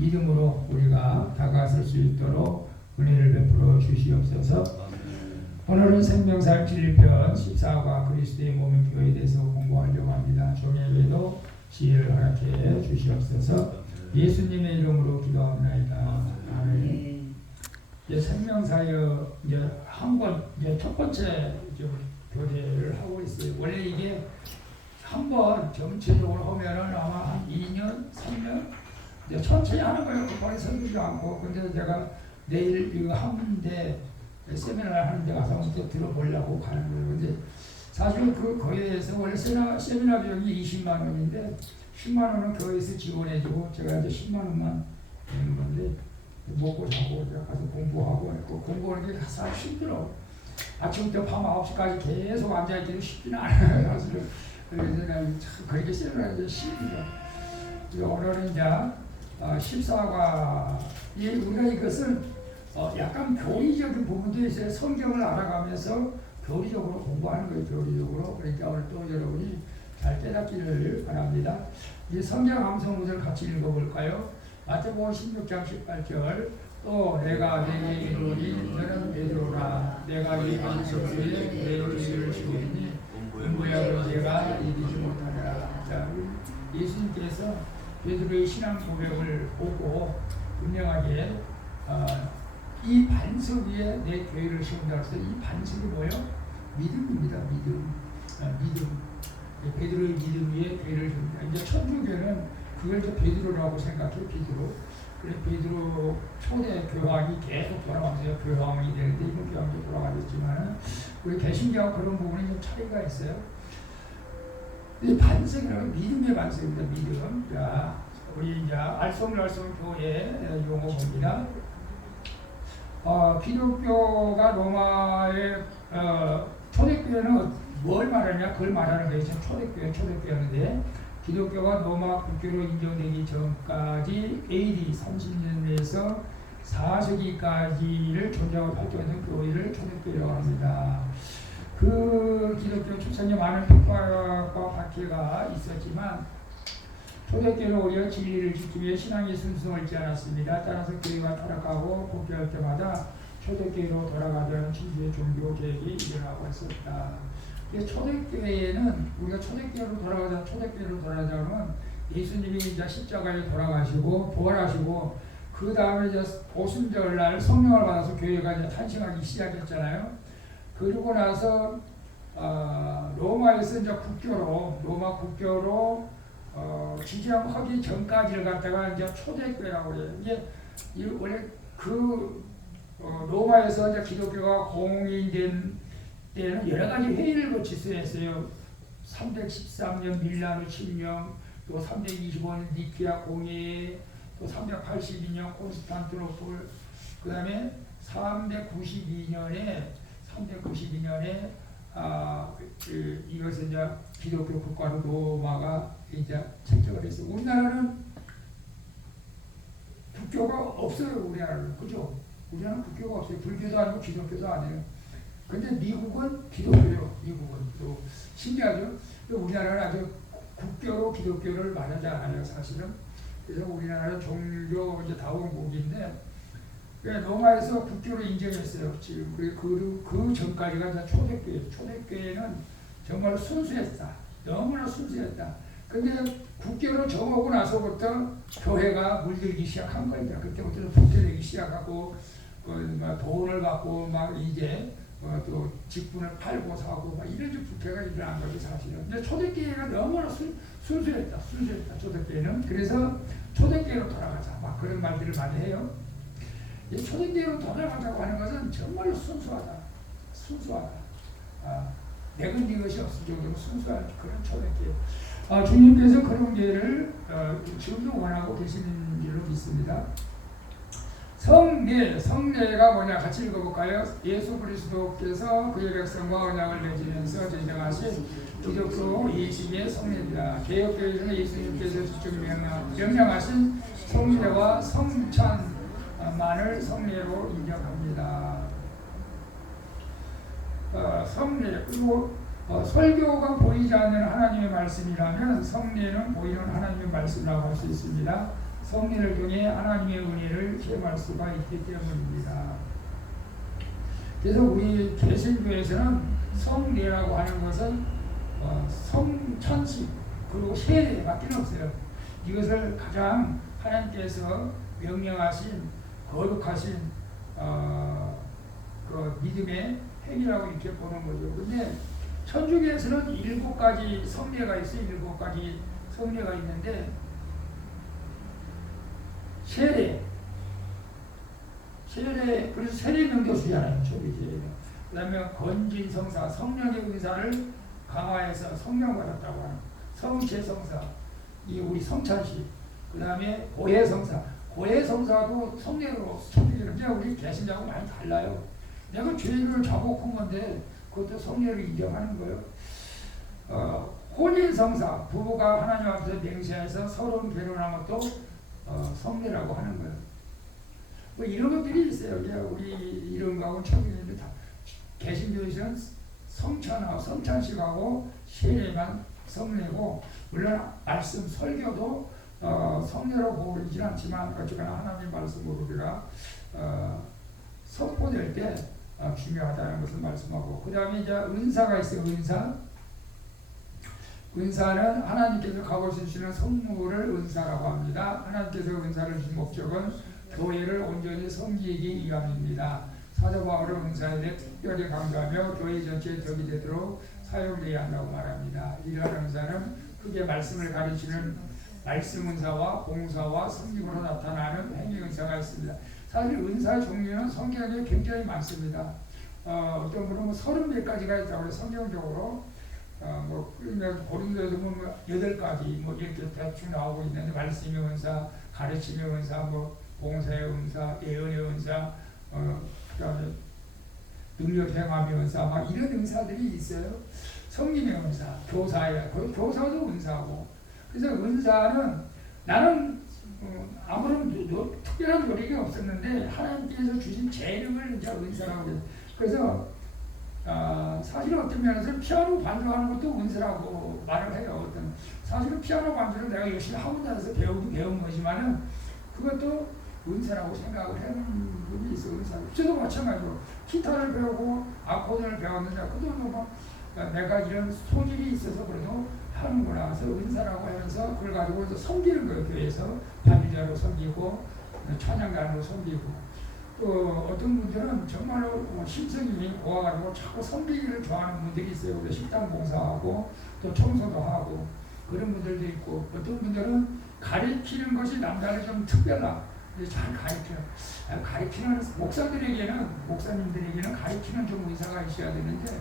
믿음으로 우리가 다가설 수 있도록 은혜를 베풀어 주시옵소서. 오늘은 생명사역 진리편 14과 그리스도의 몸인 교회에 대해서 공부하려고 합니다. 종에게도 지혜를 허락해 주시옵소서. 예수님의 이름으로 기도합니다. 아멘. 생명사역 이제 한번 첫 번째 교대를 하고 있어요. 원래 이게 한번 전체적으로 하면은 아마 한 2년, 3년 이제 천천히 하는 거예요. 급하게 서두르지 않고. 근데 제가 내일 이거 한대 세미나를 하는 데 가서 이제 들어보려고 가는 거예요. 근데 사실 그 교회에서 원래 세미나 비용이 20만 원인데 10만 원은 교회에서 지원해주고 제가 이제 10만 원만 내는 건데 먹고 자고 가서 공부하고 그 공부하는 게 사실 힘들어. 아침부터 밤 9시까지 계속 앉아있기는 쉽지는 않아요. 사실은. 그래서 내가 참 그렇게 세미나를 힘들어. 오늘은 이제 14과 우리가 이것은 약간 교리적인 부분도 있어요. 성경을 알아가면서 교리적으로 공부하는 거예요. 교리적으로. 그러니까 오늘 또 여러분이 잘 깨닫기를 바랍니다. 이 성경 암송문을 같이 읽어볼까요? 마태복음 16장 18절. 또 내가 내게 이르노니 너는 베드로라. 내가 이 반석에 내 의를 씌우니 모양으로 내가 이기지 못하리라. 자, 예수님께서 베드로의 신앙 고백을 보고 분명하게 이 반석 위에 내 교회를 세운다 해서 이 반석이 뭐예요? 믿음입니다. 믿음. 베드로의 믿음 위에 교회를 세운다. 이제 천주교는 그걸 이제 베드로라고 생각해. 베드로. 그래서 베드로 초대 교황이 계속 돌아가면서 교황이 되는데 이번 교황도 돌아가셨지만은 우리 개신교하고 그런 부분이 좀 차이가 있어요. 이 반석이라고 믿음의 반석입니다. 믿음. 자, 우리 이제 알쏭달쏭 교회 용어 봅니다. 기독교가 로마의 초대교회는 뭘 말하냐? 그걸 말하는 거예요. 초대교회였는데 기독교가 로마 국교로 인정되기 전까지 AD 30년에서 4세기까지를 존재하고 발전했던 교회를 초대교회라고 합니다. 그 기독교 출생에 많은 핍박과 박해가 있었지만 초대교회는 오히려 진리를 지키기 위해 신앙의 순수성을 잊지 않았습니다. 따라서 교회가 타락하고 복귀할 때마다 초대교회로 돌아가자는 진주의 종교 계획이 일어나고 있었다. 초대교회는 우리가 초대교회로 돌아가자면 예수님이 이제 십자가에 돌아가시고 부활하시고 그 다음에 이제 오순절날 성령을 받아서 교회가 이제 탄생하기 시작했잖아요. 그리고 나서 로마에서 이제 로마 국교로 지정하기 전까지를 갖다가 이제 초대교회라고 해요. 이게 원래 로마에서 이제 기독교가 공인된 때는 여러 가지 회의를 거쳤어요. 313년 밀라노 침령, 또 325년 니케아 공회, 또 382년 콘스탄티노플, 그 다음에 392년에 이것은 이제 기독교 국가로 로마가 이제 채택을 했어요. 우리나라는 국교가 없어요. 우리나라는. 그죠? 우리나라는 국교가 없어요. 불교도 아니고 기독교도 아니에요. 근데 미국은 기독교예요. 미국은 또 신기하죠. 우리나라는 아주 국교로 기독교를 말하지 않아요. 사실은. 그래서 우리나라는 종교 이제 다원국인데 로마에서 국교로 인정했어요. 지금 그 전까지가 이제 초대교회. 초대교회는 정말 순수했다. 너무나 순수했다. 근데 국교로 정하고 나서부터 교회가 물들기 시작한 겁니다. 그때부터 북대되기 시작하고 돈을 받고 막 이제 또 직분을 팔고 사고 막 이런 부패가 일어난 거죠. 사실은. 근데 초대교회가 너무나 순수했다. 초대교회는. 그래서 초대교회로 돌아가자. 막 그런 말들을 많이 해요. 이 초대교회로 돌아가자고 하는 것은 정말로 순수하다. 내근 이것이 없을 정도로 순수한 그런 초대교회. 주님께서 그런 교회를 지금도 원하고 계시는 줄로 믿습니다. 성례가 뭐냐? 같이 읽어볼까요? 예수 그리스도께서 그의 백성과 언약을 맺으면서 제정하신 기독교 예식의 성례입니다. 개혁교회에서는 예수님께서 직접 명령하신 성례와 성찬만을 성례로 인정합니다. 성례 그리고 설교가 보이지 않는 하나님의 말씀이라면 성례는 보이는 하나님의 말씀이라고 할 수 있습니다. 성례를 통해 하나님의 은혜를 체험할 수가 있기 때문입니다. 그래서 우리 개신교에서는 성례라고 하는 것은 성천식 그리고 세례밖에 없어요. 이것을 가장 하나님께서 명령하신 거룩하신 그 믿음의 행위라고 이렇게 보는 거죠. 근데 천주교에서는 7가지 성례가 있어요. 7가지 성례가 있는데 세례, 그래서 세례 명도수잖아요. 그 다음에 건진성사, 성령의 은사를 강화해서 성령 받았다고 하는 성제성사, 이 우리 성찬식, 그 다음에 고해성사, 고해성사도 성례로 천주교는 우리 개신자하고 많이 달라요. 내가 죄를 자복한 건데 그것도 성례를 인정하는 거예요. 혼인성사, 부부가 하나님 앞에서 맹세해서 서로 결혼한 것도 성례라고 하는 거예요. 뭐 이런 것들이 있어요. 우리 이런 거하고 천주교인들 다 개신교에서는 성찬하고 성찬식하고 세례만 성례고, 물론 말씀 설교도 성례로 보이진 않지만 어쨌거나 하나님 말씀으로 우리가 선포될 때 중요하다는 것을 말씀하고, 그 다음에 이제 은사가 있어요. 은사는 하나님께서 값없이 주시는 선물을 은사라고 합니다. 하나님께서 은사를 주신 목적은 교회를 온전히 섬기기 위함입니다. 사도 바울은 은사에 대해 특별히 강조하며 교회 전체에 덕이 되도록 사용되어야 한다고 말합니다. 이러한 은사는 크게 말씀을 가르치는 말씀 은사와 봉사와 섬김으로 나타나는 행위 은사가 있습니다. 사실 은사 종류는 성경에 굉장히 많습니다. 어떤 분은 30몇 가지가 있다고 해요. 성경적으로 고린도에서 8가지 이렇게 대충 나오고 있는데, 말씀의 은사, 가르침의 은사, 봉사의 은사, 예언의 은사, 그다음에 능력 행함의 은사, 이런 은사들이 있어요. 성림의 은사, 교사도 은사고. 그래서 은사는 나는 아무런 특별한 노력이 없었는데 하나님께서 주신 재능을 이제 은사라고 해요. 그래서 사실은 어떤 면에서 피아노 반주하는 것도 은사라고 말을 해요. 사실은 피아노 반주를 내가 열심히 학원 다녀서 배운 거지만은 그것도 은사라고 생각을 하는 분이 있어요. 은사. 저도 마찬가지로 기타를 배우고 아코디언을 배웠는데 그것도 내가 이런 소질이 있어서 그래도 하는구나. 그래서 은사라고 하면서 그걸 가지고 섬기는 거예요. 교회에서 반주자로 섬기고 찬양가로 섬기고. 또 어떤 분들은 정말로 심성이 고와가지고 자꾸 섬기기를 좋아하는 분들이 있어요. 식당 봉사하고 또 청소도 하고 그런 분들도 있고, 어떤 분들은 가르치는 것이 남다르게 좀 특별하다. 잘 가르치는 목사님들에게는 가르치는 좀 의사가 있어야 되는데,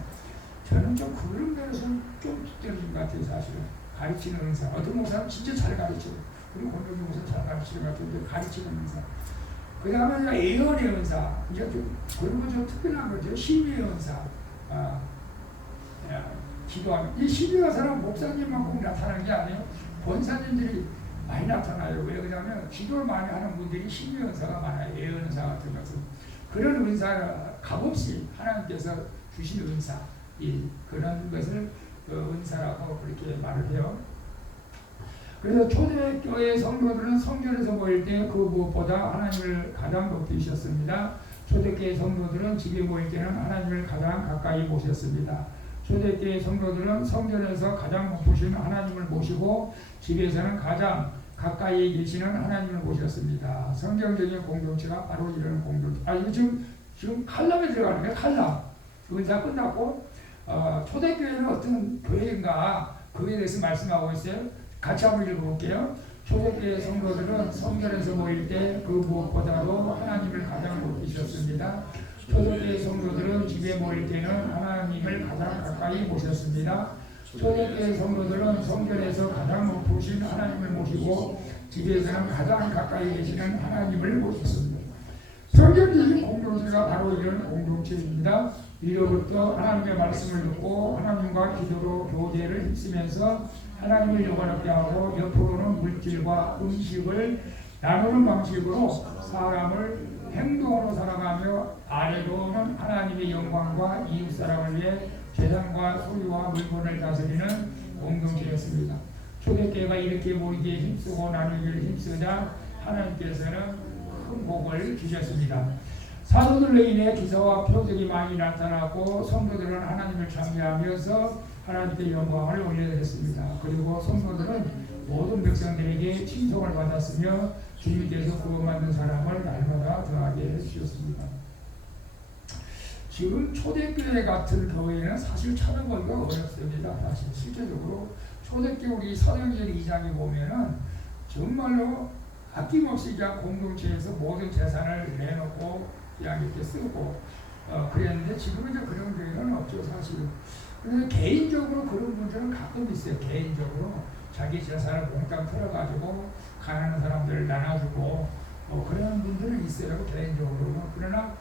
저는 좀 그런 면에서는 좀 뒤떨어진 것 같아요. 사실은 가르치는 의사. 어떤 목사는 진짜 잘 가르쳐요. 우리 권력의 목사는 잘 가르치는 것 같은데 가르치는 의사. 그 다음에 예언의 은사, 이제 그런 거 좀 특별한 거죠. 심의의 은사, 기도하는. 이 심의의 은사는 목사님만 꼭 나타나는 게 아니에요. 권사님들이 많이 나타나요. 왜 그러냐면 기도를 많이 하는 분들이 심의의 은사가 많아요. 예언 은사 같은 것은. 그런 은사가 값없이 하나님께서 주신 은사, 그런 것을 은사라고 그렇게 말을 해요. 그래서 초대교회 성도들은 성전에서 모일 때 그 무엇보다 하나님을 가장 높이셨습니다. 초대교회 성도들은 집에 모일 때는 하나님을 가장 가까이 모셨습니다. 초대교회 성도들은 성전에서 가장 높으신 하나님을 모시고 집에서는 가장 가까이 계시는 하나님을 모셨습니다. 성경적인 공동체가 바로 이런 공동체. 이거 지금 칼럼에 들어가는 거예요. 칼럼. 은사 끝났고 초대교회는 어떤 교회인가 그에 대해서 말씀하고 있어요. 같이 한번 읽어볼게요. 초대교회 성도들은 성전에서 모일 때 그 무엇보다도 하나님을 가장 높이셨습니다. 초대교회 성도들은 집에 모일 때는 하나님을 가장 가까이 모셨습니다. 초대교회 성도들은 성전에서 가장 높으신 하나님을 모시고 집에서는 가장 가까이 계시는 하나님을 모셨습니다. 성경적인 공동체가 바로 이런 공동체입니다. 위로부터 하나님의 말씀을 듣고 하나님과 기도로 교제를 힘쓰면서 하나님을 영원하게 하고, 옆으로는 물질과 음식을 나누는 방식으로 사람을 행동으로 살아가며, 아래로는 하나님의 영광과 이웃사람을 위해 재산과 소유와 물건을 다스리는 공동체였습니다. 초대교회가 이렇게 모이기에 힘쓰고 나누기를 힘쓰자 하나님께서는 큰 복을 주셨습니다. 사도들로 인해 기사와 표적이 많이 나타났고 성도들은 하나님을 찬미하면서 하나님께 영광을 올려드렸습니다. 그리고 성도들은 모든 백성들에게 칭송을 받았으며 주님께서 구원받는 사람을 날마다 더하게 해주셨습니다. 지금 초대교회 같은 교회는 사실 찾아보기가 어렵습니다. 사실 실제적으로 초대교회 우리 사도행전 2장에 보면은 정말로 아낌없이 그냥 공동체에서 모든 재산을 내놓고 그냥 이렇게 쓰고 그랬는데 지금은 이제 그런 교회는 없죠 사실은. 그래서 개인적으로 그런 분들은 가끔 있어요. 개인적으로 자기 재산을 몽땅 털어가지고 가난한 사람들을 나눠주고 그런 분들은 있어요. 개인적으로는. 그러나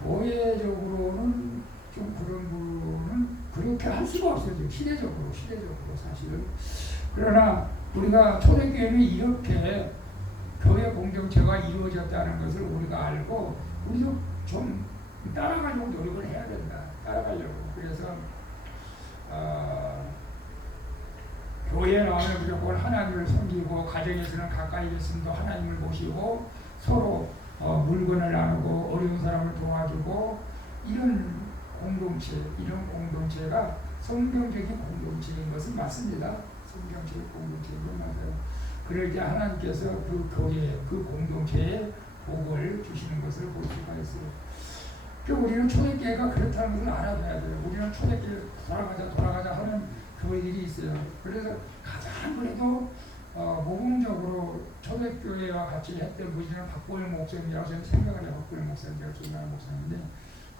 교회적으로는 좀 그런 분은 그렇게 할 수가 없어요. 시대적으로 사실은. 그러나 우리가 초대교회는 이렇게 교회 공동체가 이루어졌다는 것을 우리가 알고 우리도 좀 따라가려고 노력을 해야 된다. 따라가려고. 그래서 교회에 나오면 무조건 하나님을 섬기고 가정에서는 가까이 있음도 하나님을 모시고 서로 물건을 나누고 어려운 사람을 도와주고 이런 공동체가 성경적인 공동체인 것은 맞습니다. 성경적인 공동체인 건 맞아요. 그럴 때 하나님께서 그 교회, 그 공동체에 복을 주시는 것을 볼 수가 있어요. 우리는 초대교회가 그렇다는 것을 알아둬야 돼요. 우리는 초대교회 돌아가자 하는 교회들이 있어요. 그래서 가장 그래도 모범적으로 초대교회와 같이 했던 분이 박보일 목사님이라고 저는 생각을 해요. 박보일 목사님이라고 존경하는 목사님인데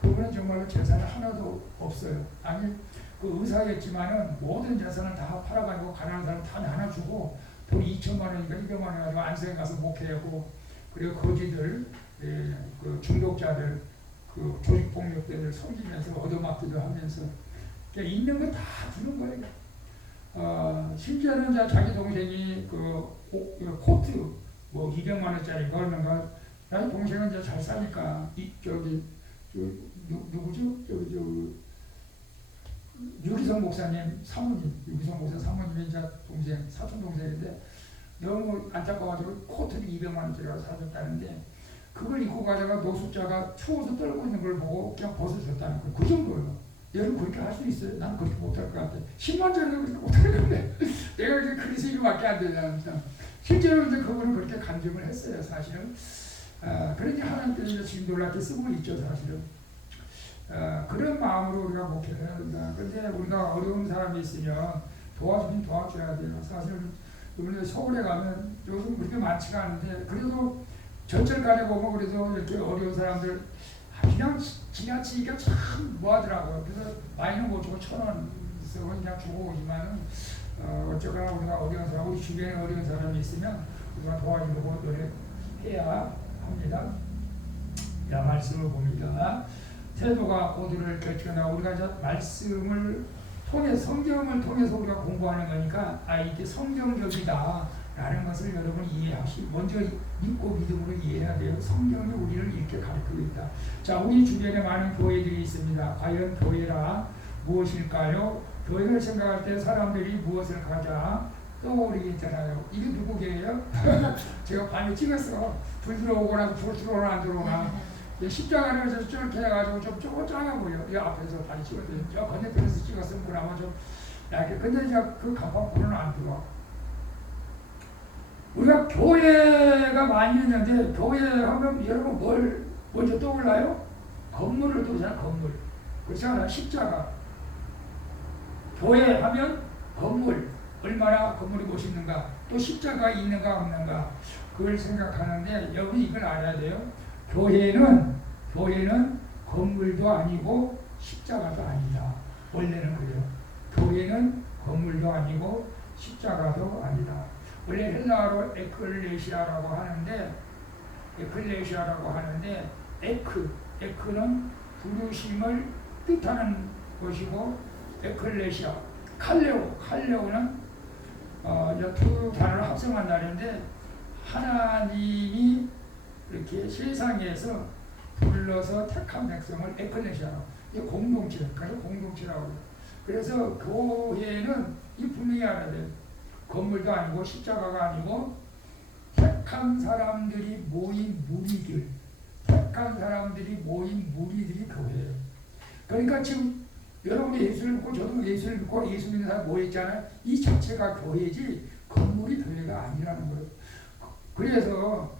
그분은 정말로 재산이 하나도 없어요. 아니 그 의사였지만은 모든 재산을 다 팔아가지고 가난한 사람 다 나눠주고 돈 2천만 원인가 200만 원 가지고 안성에 가서 목회하고 그리고 거지들 그 중독자들 그 조직폭력들을 섬기면서 얻어맞기도 하면서 있는 거 다 주는 거예요. 심지어는 자기 동생이 그 코트 뭐 200만 원짜리 그러는가 나의 동생은 이제 잘 사니까 누구죠? 유기성 목사님 사모님, 유기성 목사 사모님이 이제 동생 사촌 동생인데 너무 안타까워가지고 코트를 200만 원짜리가 사줬다는데. 그걸 입고 가다가 노숙자가 추워서 떨고 있는 걸 보고 그냥 벗어줬다는 거예요. 그 정도예요. 여러분 그렇게 할 수 있어요? 난 그렇게 못할 것 같아. 10만짜리도 그렇게 못할 건데 내가 이제 그래서 이거밖에 안 되잖아. 실제로 이제 그분은 그렇게 간증을 했어요. 사실은. 그러니 하나님께서 지금 놀랍게 쓰고 있죠. 사실은. 그런 마음으로 우리가 목회를 해야 된다. 그런데 우리가 어려운 사람이 있으면 도와주긴 도와줘야 돼요. 사실은 우리가 서울에 가면 요즘 그렇게 많지가 않은데 그래도 전철간에 보면 그래도 이렇게 어려운 사람들 그냥 지나치기가 참 뭐하더라고요. 그래서 많이는 못 주고 1,000원 그냥 주고 오지만은 어쨌거나 우리가 어려운 사람, 우리 주변에 어려운 사람이 있으면 우리가 도와주려고 노력해야 합니다. 이런 말씀을 봅니다. 태도가 고도를 결정하고 우리가 이제 말씀을 통해 성경을 통해서 우리가 공부하는 거니까 이게 성경적이다. 라는 것을 여러분 먼저 믿고 믿음으로 이해해야 돼요. 성경이 우리를 이렇게 가르치고 있다. 자, 우리 주변에 많은 교회들이 있습니다. 과연 교회라 무엇일까요? 교회를 생각할 때 사람들이 무엇을 가장 떠오르겠잖아요. 이게 누구 교회예요? 제가 밤에 찍었어. 불 들어오거나 불 들어오나 안 들어오나. 십자가를 저렇게 해가지고 좀 작아 보여. 이 앞에서 많이 찍었어요. 저 건너편에서 찍었으면 그나마 좀 얇게. 근데 이제 그 간판불은 안 들어와. 우리가 교회가 많이 있는데 교회 하면 여러분 뭘 먼저 떠올라요? 건물을 떠오르잖아요. 건물. 그렇잖아요. 십자가. 교회 하면 건물. 얼마나 건물이 멋있는가. 또 십자가 있는가 없는가. 그걸 생각하는데 여러분 이걸 알아야 돼요. 교회는 건물도 아니고 십자가도 아니다. 원래는 그래요. 교회는 건물도 아니고 십자가도 아니다. 원래 헬라어로 에클레시아라고 하는데 에크는 부르심을 뜻하는 것이고 에클레시아, 칼레오는 두 단어를 합성한 단어인데 하나님이 이렇게 세상에서 불러서 택한 백성을 에클레시아라고 이게 공동체, 그래서 공동체라고 해요. 그래서 교회는 이 분명히 알아야 돼요. 건물도 아니고 십자가가 아니고 택한 택한 사람들이 모인 무리들, 택한 사람들이 모인 무리들이 교회예요. 그러니까 지금 여러분이 예수를 믿고 저도 예수를 믿고 예수 믿는 사람 모였잖아요. 이 자체가 교회지 건물이 교회가 아니라는 거예요. 그래서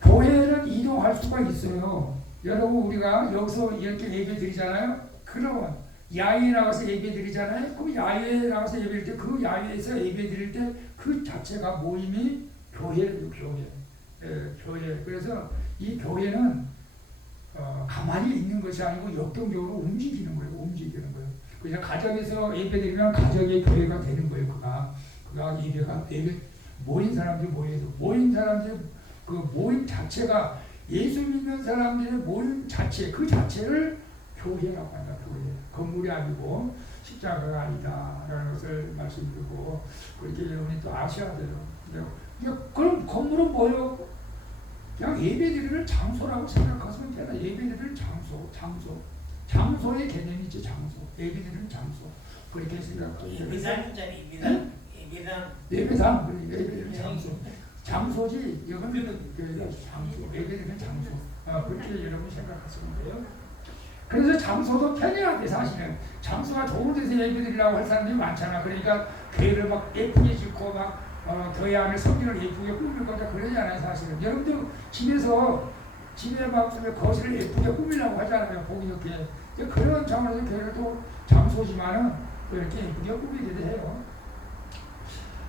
교회는 이동할 수가 있어요. 여러분 우리가 여기서 이렇게 예배 드리잖아요. 그러면 야외에 나가서 예배 드리잖아요. 그럼 야외에 나가서 예배 드릴 때 그 야외에서 예배 드릴 때 그 자체가 모임이 교회예요. 교회. 교회. 그래서 이 교회는 가만히 있는 것이 아니고 역동적으로 움직이는 거예요. 움직이는 거예요. 그래서 가정에서 예배 드리면 가정의 교회가 되는 거예요. 그가 예배 모인 사람들이 모인 사람들이 그 모임 자체가 예수 믿는 사람들의 모임 자체 그 자체를 교회라고 한다. 교회. 건물이 아니고 십자가가 아니다라는 것을 말씀드리고 그렇게 여러분이 또 아셔야 돼요. 그럼 건물은 뭐예요? 그냥 예배드리는 장소라고 생각하시면 되나? 예배드리는 장소의 개념이 있죠. 예배드리는 장소 그렇게 생각하시면 예배당 예배드리는 장소지 이건 장소 예배드리는 장소 그렇게 여러분 생각하시면 돼요. 그래서 장소도 편해야 돼. 사실은 장소가 좋은 데서 예배드리려고 할 사람들이 많잖아. 그러니까 교회를 막 예쁘게 짓고 막 교회 안에 성경을 예쁘게 꾸밀 거다 그러지 않아요. 사실은 여러분도 집에 막 거실을 예쁘게 꾸미려고 하잖아요. 보기 좋게. 그런 차원에서 교회가 또 장소지만은 또 이렇게 예쁘게 꾸미기도 해요.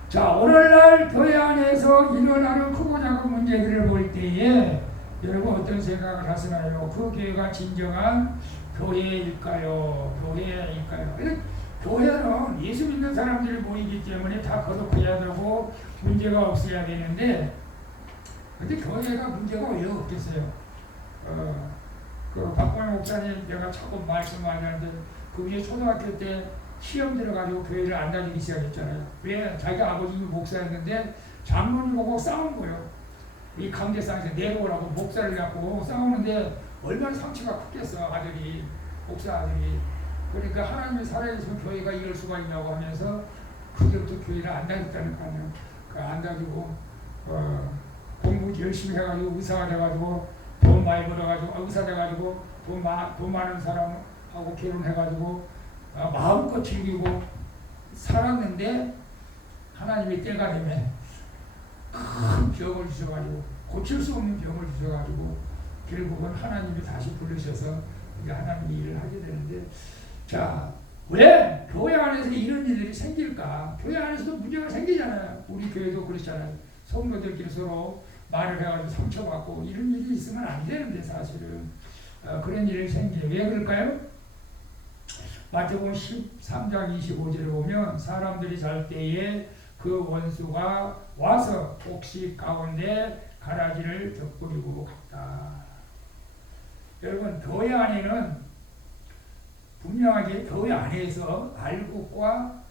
자, 오늘날 교회 안에서 일어나는 크고 작은 문제들을 볼 때에 여러분 어떤 생각을 하시나요? 그 교회가 진정한 교회일까요? 교회는 예수 믿는 사람들이 모이기 때문에 다 거듭해야 되고 문제가 없어야 되는데 근데 교회가 문제가 왜 없겠어요? 그 박광일 목사님 내가 자꾸 말씀하는데 그분이 초등학교 때 시험 들어가지고 교회를 안 다니기 시작했잖아요. 왜? 자기가 아버님이 목사였는데 장로님 보고 싸운 거예요. 이 강제상에서 내려오라고 목사를 갖고 싸우는데 얼마나 상처가 컸겠어. 목사 아들이. 그러니까 하나님이 살아계시면 교회가 이럴 수가 있냐고 하면서 그때부터 교회를 안 다녔다는 거 아니에요. 안 다니고 공부 열심히 해가지고 의사가 돼가지고 돈 많이 벌어가지고 의사 돼가지고 돈 많은 사람하고 결혼해가지고 마음껏 즐기고 살았는데 하나님이 때가 되면 큰 병을 주셔가지고 고칠 수 없는 병을 주셔가지고 결국은 하나님이 다시 부르셔서 하나님이 일을 하게 되는데 자, 왜 교회 안에서 이런 일들이 생길까? 교회 안에서도 문제가 생기잖아요. 우리 교회도 그렇잖아요. 성도들끼리 서로 말을 해가지고 상처받고 이런 일이 있으면 안 되는데 사실은 그런 일이 생기죠. 왜 그럴까요? 마태복음 13장 25절을 보면 사람들이 잘 때에 그 원수가 와서 옥시 가운데 가라지를 덧뿌리고 갔다. 여러분 교회 안에는 분명하게 교회 안에서 알곡과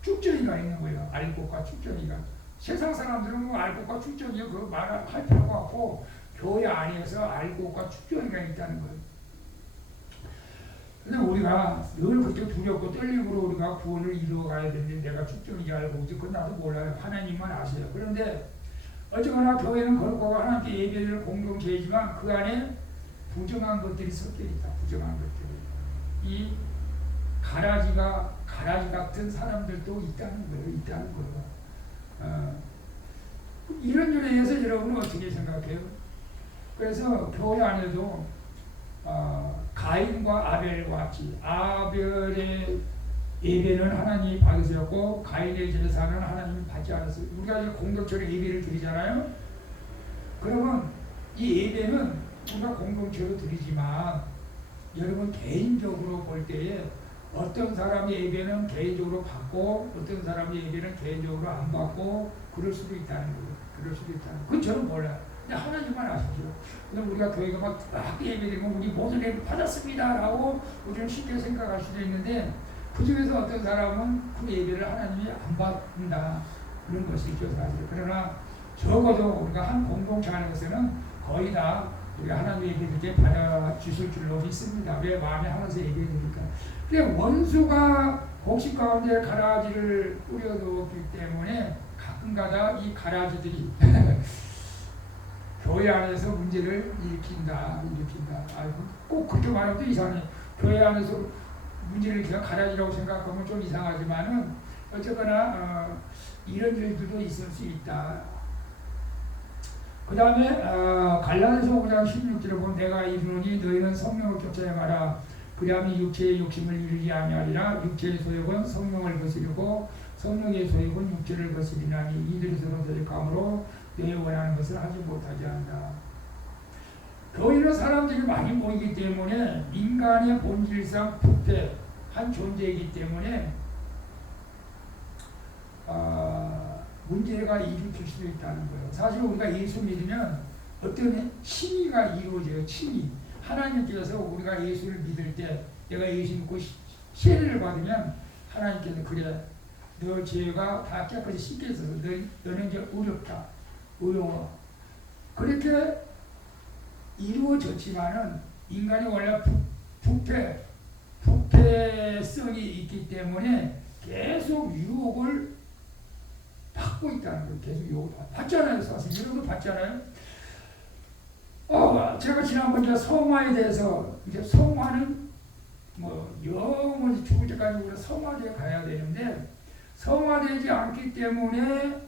쭉정이가 있는 거예요. 알곡과 쭉정이가. 세상 사람들은 뭐 알곡과 쭉정이 그 말할 필요가 없고 교회 안에서 알곡과 쭉정이가 있다는 거예요. 근데 우리가 늘 그렇게 두렵고 떨림으로 우리가 구원을 이루어가야 되는데 내가 쭉정인지 알고 있지 그건 나도 몰라요. 하나님만 아세요. 그런데 어쨌거나 교회는 거룩하고 하나님께 예배를 공동체이지만 그 안에 부정한 것들이 섞여 있다. 부정한 것들이. 이 가라지 같은 사람들도 있다는 거예요. 이런 일에 대해서 여러분은 어떻게 생각해요? 그래서 교회 안에도 가인과 아벨과 같이 아벨의 예배는 하나님이 받으셨고 가인의 제사는 하나님이 받지 않았어요. 우리가 이제 공동체로 예배를 드리잖아요. 그러면 이 예배는 우리가 공동체로 드리지만 여러분 개인적으로 볼 때에 어떤 사람의 예배는 개인적으로 받고 어떤 사람의 예배는 개인적으로 안 받고 그럴 수도 있다는 거예요. 그건 저는 몰라요. 하나님만 아시죠. 그럼 우리가 교회가 막 예배드리면 우리 모든 예배 받았습니다라고 우리는 쉽게 생각할 수도 있는데 그 중에서 어떤 사람은 그 예배를 하나님이 안 받는다 그런 것이죠 사실. 그러나 적어도 우리가 한 공동체 안에서는 거의 다 우리가 하나님 예배드릴 때 받아주실 줄로 믿습니다. 왜? 마음에 하면서 예배드리니까. 근데 원수가 곡식 가운데 가라지를 뿌려놓기 때문에 가끔가다 이 가라지들이 교회 안에서 문제를 일으킨다. 아이고, 꼭 그렇게 말하면 또 이상해. 교회 안에서 문제를 일으키는 가라지라고 생각하면 좀 이상하지만은 어쨌거나 이런 일들도 있을 수 있다. 그 다음에 갈라디아서 5장 16절에 보면 내가 이르노니 너희는 성령을 쫓아야 마라. 그리하면 육체의 욕심을 이루지 아니하리라. 육체의 소욕은 성령을 거스르고 성령의 소욕은 육체를 거스리나니 이들이 서로 대적함으로 너희 원하는 것을 하지 못하게 한다. 교회는 사람들이 많이 모이기 때문에 인간의 본질상 부패한 존재이기 때문에 문제가 일으킬 수도 있다는 거예요. 사실 우리가 예수 믿으면 어떤 칭의가 이루어져요. 칭의. 하나님께서 우리가 예수를 믿을 때 내가 예수 믿고 세례를 받으면 하나님께서 그래 너 죄가 다 깨끗이 씻겨 있어서 너는 이제 의롭다. 의로워. 그렇게 이루어졌지만은 인간이 원래 부패성이 있기 때문에 계속 유혹을 받고 있다는 거예요. 계속 유혹을 받잖아요. 사실 유혹을 받잖아요. 제가 지난번에 성화에 대해서 이제 성화는 뭐 영원히 죽을 때까지 우리가 성화되어 가야 되는데 성화되지 않기 때문에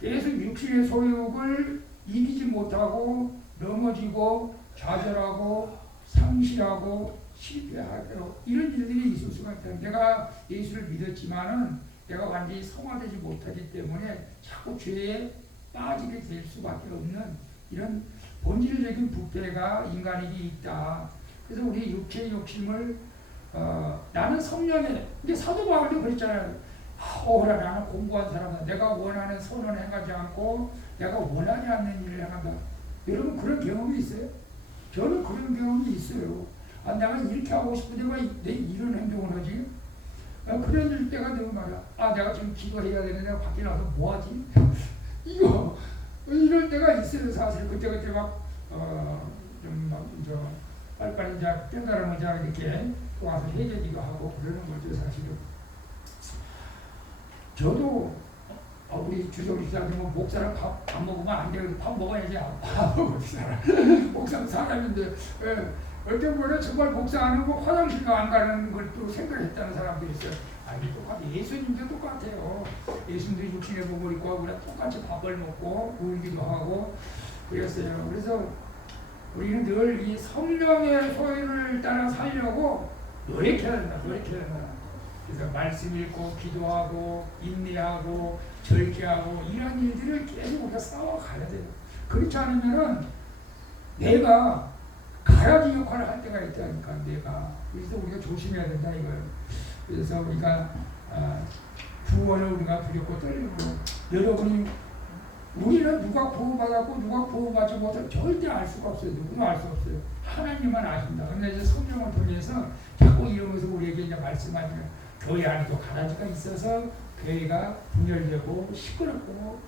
계속 육신의 소욕을 이기지 못하고 넘어지고 좌절하고 상실하고 실패하고 이런 일들이 있을 수가 있다. 내가 예수를 믿었지만은 내가 완전히 성화되지 못하기 때문에 자꾸 죄에 빠지게 될 수밖에 없는 이런 본질적인 부패가 인간에게 있다. 그래서 우리 육체의 욕심을 나는 성령의 근데 사도 바울도 그랬잖아요. 오라 나는 공부한 사람이다. 내가 원하는 선언을 행하지 않고 내가 원하지 않는 일을 행한다. 여러분 그런 경험이 있어요? 저는 그런 경험이 있어요. 내가 이렇게 하고 싶은데 왜 이런 행동을 하지? 그런 때가 너무 많아. 내가 지금 기도해야 되는데 내가 밖에 나가서 뭐 하지? 이럴 때가 있어요. 사실 그때 빨리빨리 이제 깨달으면 이렇게 와서 해결기도 하고 그러는 거죠. 사실은 저도 우리 주석 목사님 목사랑 밥 안 먹으면 안 돼요. 밥 먹어야지. 밥 먹을 사람 목사 사람인데 어떤 분은 정말 목사 안 하고 화장실도 안 가는 걸 또 생각했다는 사람도 있어요. 이게 똑같아. 예수님도 똑같아요. 예수님도 육신의 몸을 입고 우리랑 똑같이 밥을 먹고 울기도 하고 그랬어요. 그래서 우리는 늘 이 성령의 소유를 따라 살려고 노력해야 된다. 그래서 말씀 읽고 기도하고 인내하고 절제하고 이런 일들을 계속 우리가 싸워가야 돼요. 그렇지 않으면은 내가 가라지 역할을 할 때가 있다니까 내가. 그래서 우리가 조심해야 된다 이거예요. 그래서 우리가 구원을 우리가 두렵고 떨리고 여러분이 우리는 누가 구원받았고 누가 구원받지 못하고 절대 알 수가 없어요. 누구도 알 수 없어요. 하나님만 아신다. 그런데 이제 성령을 통해서 자꾸 이러면서 우리에게 이제 말씀하시면 교회 안에도 가라지가 있어서 교회가 분열되고 시끄럽고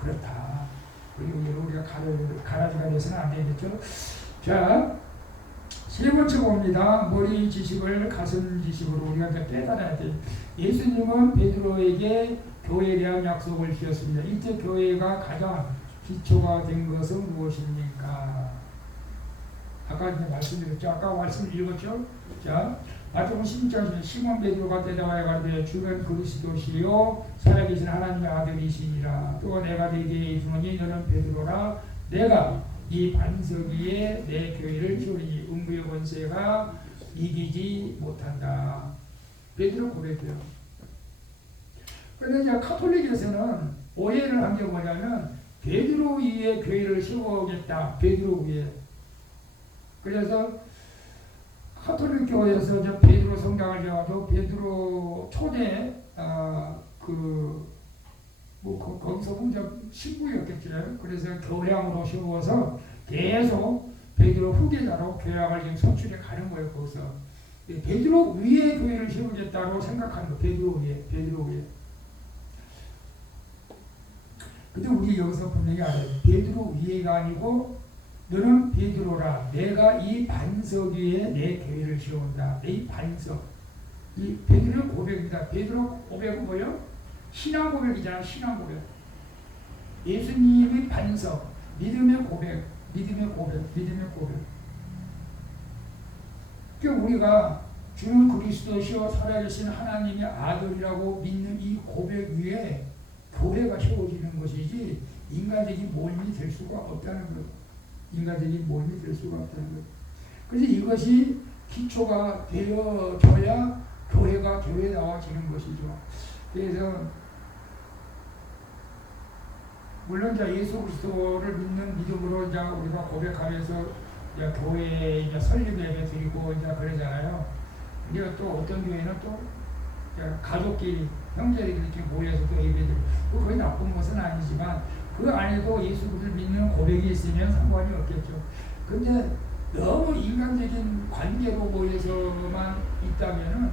그렇다. 그리고 우리가 가라지가 돼서는 안 되겠죠. 자, 세 번째 봅니다. 머리 지식을 가슴 지식으로 우리가 이제 깨달아야 돼요. 예수님은 베드로에게 교회에 대한 약속을 주셨습니다. 이때 교회가 가장 기초가 된 것은 무엇입니까? 아까 이제 말씀드렸죠. 아까 말씀 읽었죠. 자, 마태복음 16장 시몬 베드로가 대답하여 가로되 주는 그리스도시요 살아계신 하나님의 아들이시니라. 또 내가 네게 이르노니 너는 베드로라. 내가 이 반석 위에 내 교회를 세우리니 음부의 권세가 이기지 못한다. 베드로 고백해요. 그런데 이제 카톨릭에서는 오해를 한 게 뭐냐면 베드로 위에 교회를 세우겠다. 베드로 위에. 그래서 카톨릭 교회에서 이제 베드로 성당을 지어도 베드로 초대 거기서 혼자 신부였겠죠. 그래서 교량으로 세워서 계속 베드로 후계자로 교량을 지금 선출해 가는 거예요. 거기서 베드로 위에 교회를 세우겠다고 생각하는 거. 베드로 위에. 근데 우리 여기서 분명히 알아요. 베드로 위에가 아니고 너는 베드로라. 내가 이 반석 위에 내 교회를 세운다. 이 반석. 이 베드로의 고백입니다. 베드로 고백은 뭐예요? 신앙 고백이잖아. 신앙 고백. 예수님의 반석, 믿음의 고백, 믿음의 고백, 믿음의 고백. 그러니까 우리가 주는 그리스도시요 살아계신 하나님의 아들이라고 믿는 이 고백 위에 교회가 세워지는 것이지 인간적인 모임이 될 수가 없다는 것. 인간적인 모임이 될 수가 없다는 것. 그래서 이것이 기초가 되어져야 교회가 교회다워지는 것이죠. 그래서 물론 이제 예수 그리스도를 믿는 믿음으로 이제 우리가 고백하면서 이제 교회에 이제 설립 예배 드리고 이제 그러잖아요. 근데 또 어떤 교회는 또 가족끼리 형제들이 이렇게 모여서 또 예배 드리고 그게 나쁜 것은 아니지만 그 안에도 예수 그리스도를 믿는 고백이 있으면 상관이 없겠죠. 근데 너무 인간적인 관계로 모여서만 있다면은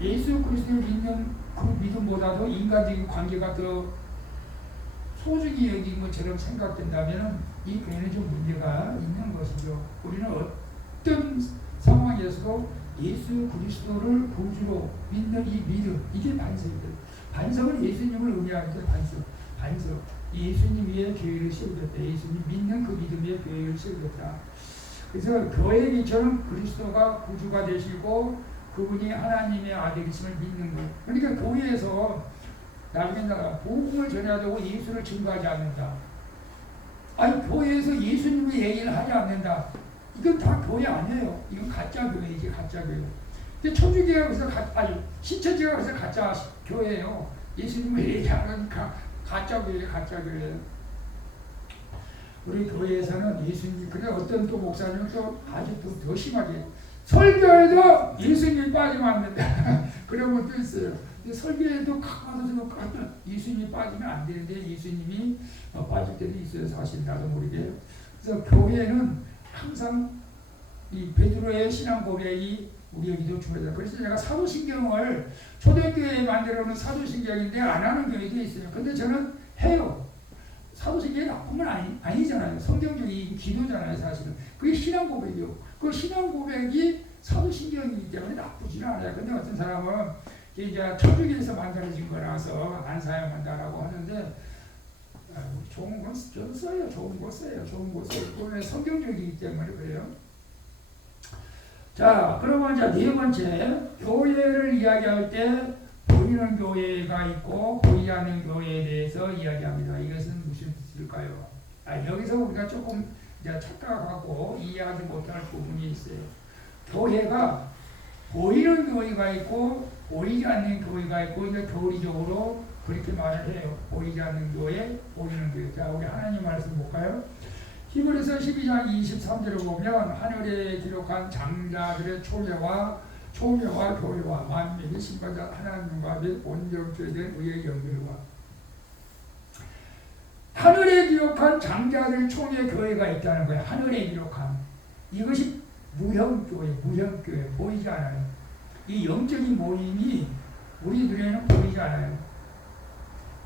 예수 그리스도를 믿는 그 믿음보다도 인간적인 관계가 더 소중히 여긴 것처럼 생각된다면 이 교회는 좀 문제가 있는 것이죠. 우리는 어떤 상황에서도 예수 그리스도를 구주로 믿는 이 믿음, 이게 반석이에요. 반석은 예수님을 의미하는데 반석. 예수님 위에 교회를 세우겠다. 예수님 믿는 그 믿음 위에 교회를 세우겠다. 그래서 교회의 기초는 그리스도가 구주가 되시고 그분이 하나님의 아들이심을 믿는 것. 그러니까 교회에서 나중에 복음을 전해야 되고 예수를 증거하지 않는다. 아니 교회에서 예수님의 얘기를 하지 않는다. 이건 다 교회 아니에요. 이건 가짜 교회이지 가짜 교회. 근데 천주교가 그래서 신천지가 그래서 가짜 교회예요. 예수님의 얘기하니까 가짜 교회 가짜 교회. 우리 교회에서는 예수님 그래 어떤 또 목사님은 또 아주 더 심하게 설교에도 예수님 빠지면 안 된다. 그런 것도 있어요. 설교에도 가까워서 예수님이 빠지면 안 되는데 예수님이 빠질 때도 있어요. 사실 나도 모르게. 그래서 교회는 항상 이 베드로의 신앙 고백이 우리에게도 중요하다. 그래서 제가 사도신경을 초대교회에 만들어 놓은 사도신경인데 안 하는 교회도 있어요. 근데 저는 해요. 사도신경이 나쁜 건 아니잖아요. 성경적인 기도잖아요. 사실은. 그게 신앙 고백이요. 그 신앙 고백이 사도신경이기 때문에 나쁘지는 않아요. 근데 어떤 사람은 이제 천주교에서 만들어진 거라서 안 사용한다라고 하는데 좋은 건 저도 써요. 좋은 거 써요. 좋은 거 써요. 그건 성경적이기 때문에 그래요. 자, 그러면 이제 네 번째 교회를 이야기할 때 보이는 교회가 있고 보이지 않는 교회에 대해서 이야기합니다. 이것은 무슨 뜻일까요? 여기서 우리가 조금 이제 착각하고 이해하지 못할 부분이 있어요. 교회가 보이는 교회가 있고 보이지 않는 교회가 있고 이제 교리적으로 그렇게 말을 해요. 보이지 않는 교회, 보이는 교회. 자, 우리 하나님 말씀 볼까요? 히브리서 12장 23절을 보면 하늘에 기록한 장자들의 초녀와 교회와 만민이 신받아 하나님과 및 온전케 된 의의 연결과 하늘에 기록한 장자들 총회 교회가 있다는 거예요. 하늘에 기록한 이것이 무형교회 보이지 않아요. 이 영적인 모임이 우리 눈에는 보이지 않아요.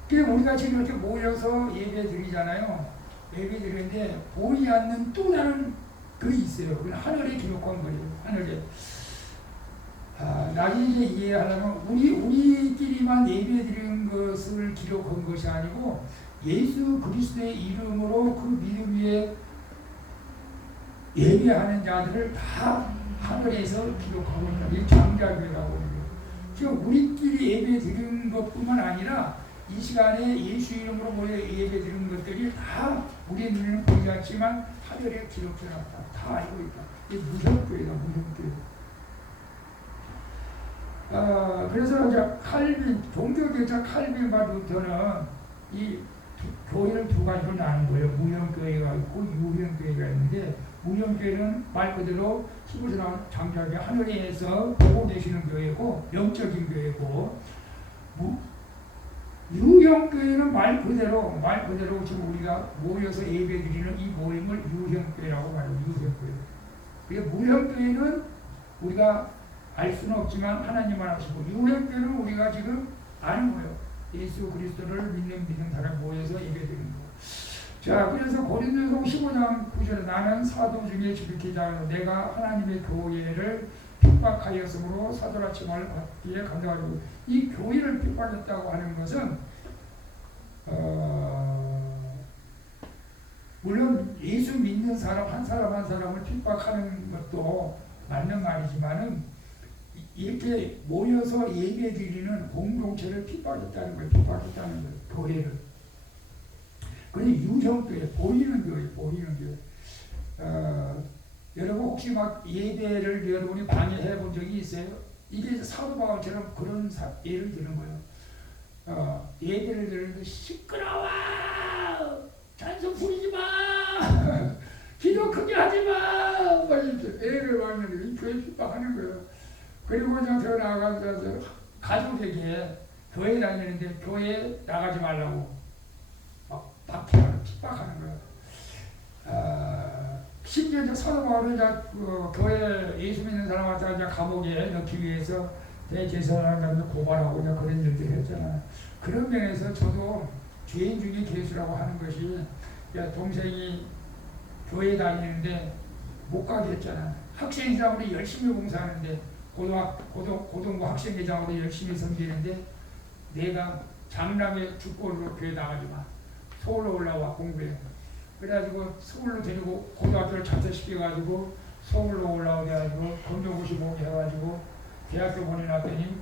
그러니까 우리가 지금 이렇게 모여서 예배 드리잖아요. 예배 드리는데 보이지 않는 또 다른 글이 있어요. 그건 하늘에 기록한 거예요. 하늘에. 나중에 이제 이해하려면 우리끼리만 예배 드리는 것을 기록한 것이 아니고 예수 그리스도의 이름으로 그 믿음 위에 예배하는 자들을 다 하늘에서 기록하고 있는 게 장자교회라고 하는 거예요. 지금 우리끼리 예배 드리는 것뿐만 아니라 이 시간에 예수 이름으로 모여 예배 드리는 것들이 다 우리 눈에는 보이지 않지만 하늘에 기록해놨다. 다 알고 있다. 이게 무형교회다. 무형교회. 그래서 이제 종교개혁자 칼빈과 루터는 이 교회를 두 가지로 나눈 거예요. 무형교회가 있고 유형교회가 있는데 무형교회는 말 그대로 히브리서 나온 장자교회 하늘에서 보고 계시는 교회고 영적인 교회고 유형교회는 말 그대로 지금 우리가 모여서 예배드리는 이 모임을 유형교회라고 말해요. 유형교회. 그리고 무형교회는 우리가 알 수는 없지만 하나님만 아시고 유형교회는 우리가 지금 아는 거예요. 예수 그리스도를 믿는 사람 모여서 예배드리는 거. 자, 그래서 고린도서 15장 9절에 나는 사도 중에 지극히자 내가 하나님의 교회를 핍박하였으므로 사도라 칭함을 받기에 감사하고 이 교회를 핍박했다고 하는 것은 물론 예수 믿는 사람 한 사람 한 사람을 핍박하는 것도 맞는 말이지만은 이렇게 모여서 예배 드리는 공동체를 핍박했다는 거예요. 핍박했다는 거예요. 교회를. 그래서 유형교회, 보이는 교회, 보이는 교회. 여러분 혹시 막 예배를 여러분이 방해해 본 적이 있어요? 이게 사도 바울처럼 그런 예를 드는 거예요. 예배를 드리는데 시끄러워! 찬송 부리지 마! 기도 크게 하지 마! 막 이렇게 애를 막는데 교회 핍박하는 거예요. 그리고 저 나가서 가족에게 교회 다니는데 교회 나가지 말라고 막 박해하는, 핍박하는 거예요. 심지어 사도 바울은 교회 예수 믿는 사람한테 감옥에 넣기 위해서 대제사장을 고발하고 그런 일들을 했잖아요. 그런 면에서 저도 죄인 중에 괴수라고 하는 것이, 동생이 교회 다니는데 못 가게 했잖아. 학생회장으로 열심히 봉사하는데 고등부 학생회장으로 열심히 섬기는데 내가 장남의 주권으로 교회 나가지 마. 서울로 올라와 공부해. 그래가지고 서울로 데리고 고등학교를 참석시켜가지고 서울로 올라오게 해가지고 검정고시 보게 해가지고 대학교 보내놨더니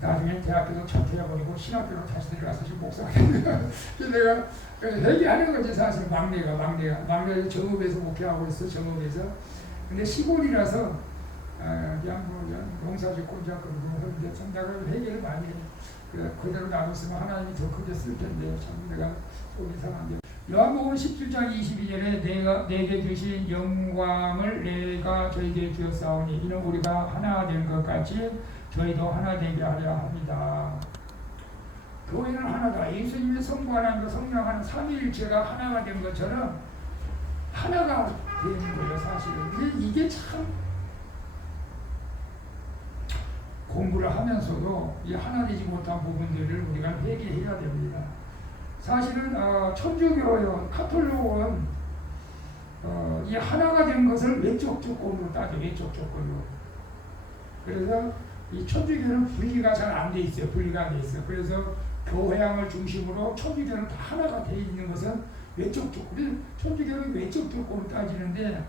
나중에 대학교도 참퇴해버리고 신학교로 다시 들어가서 지금 목사가 된 거야. 그래서 내가 얘기하는 거지 사실. 막내가 정읍에서 목회하고 있어. 정읍에서. 근데 시골이라서 그냥 농사짓고 이제 그러고 하는데 참 내가 회개를 많이 해. 그대로 놔뒀으면 하나님이 더 크게 쓸 텐데 참 내가 속이 상한데. 요한복음 17장 22절에 내게 주신 영광을 내가 저에게 주었사오니 이는 우리가 하나 된 것 같이 저희도 하나 되게 하려 합니다. 교회는 하나다. 예수님의 성부 하나님과 성령 하나 삼위일체가 하나가 된 것처럼 하나가 되는 거예요. 사실은 이게 참 공부를 하면서도 이 하나 되지 못한 부분들을 우리가 회개해야 됩니다. 사실은 천주교요, 카톨릭은 이 하나가 된 것을 외적 조건으로 따져. 외적 조건으로. 그래서 이 천주교는 분리가 잘 안 돼 있어요. 분리가 안 돼 있어요. 그래서 교회양을 중심으로 천주교는 다 하나가 돼 있는 것은 외적 조건. 천주교는 외적 조건으로 따지는데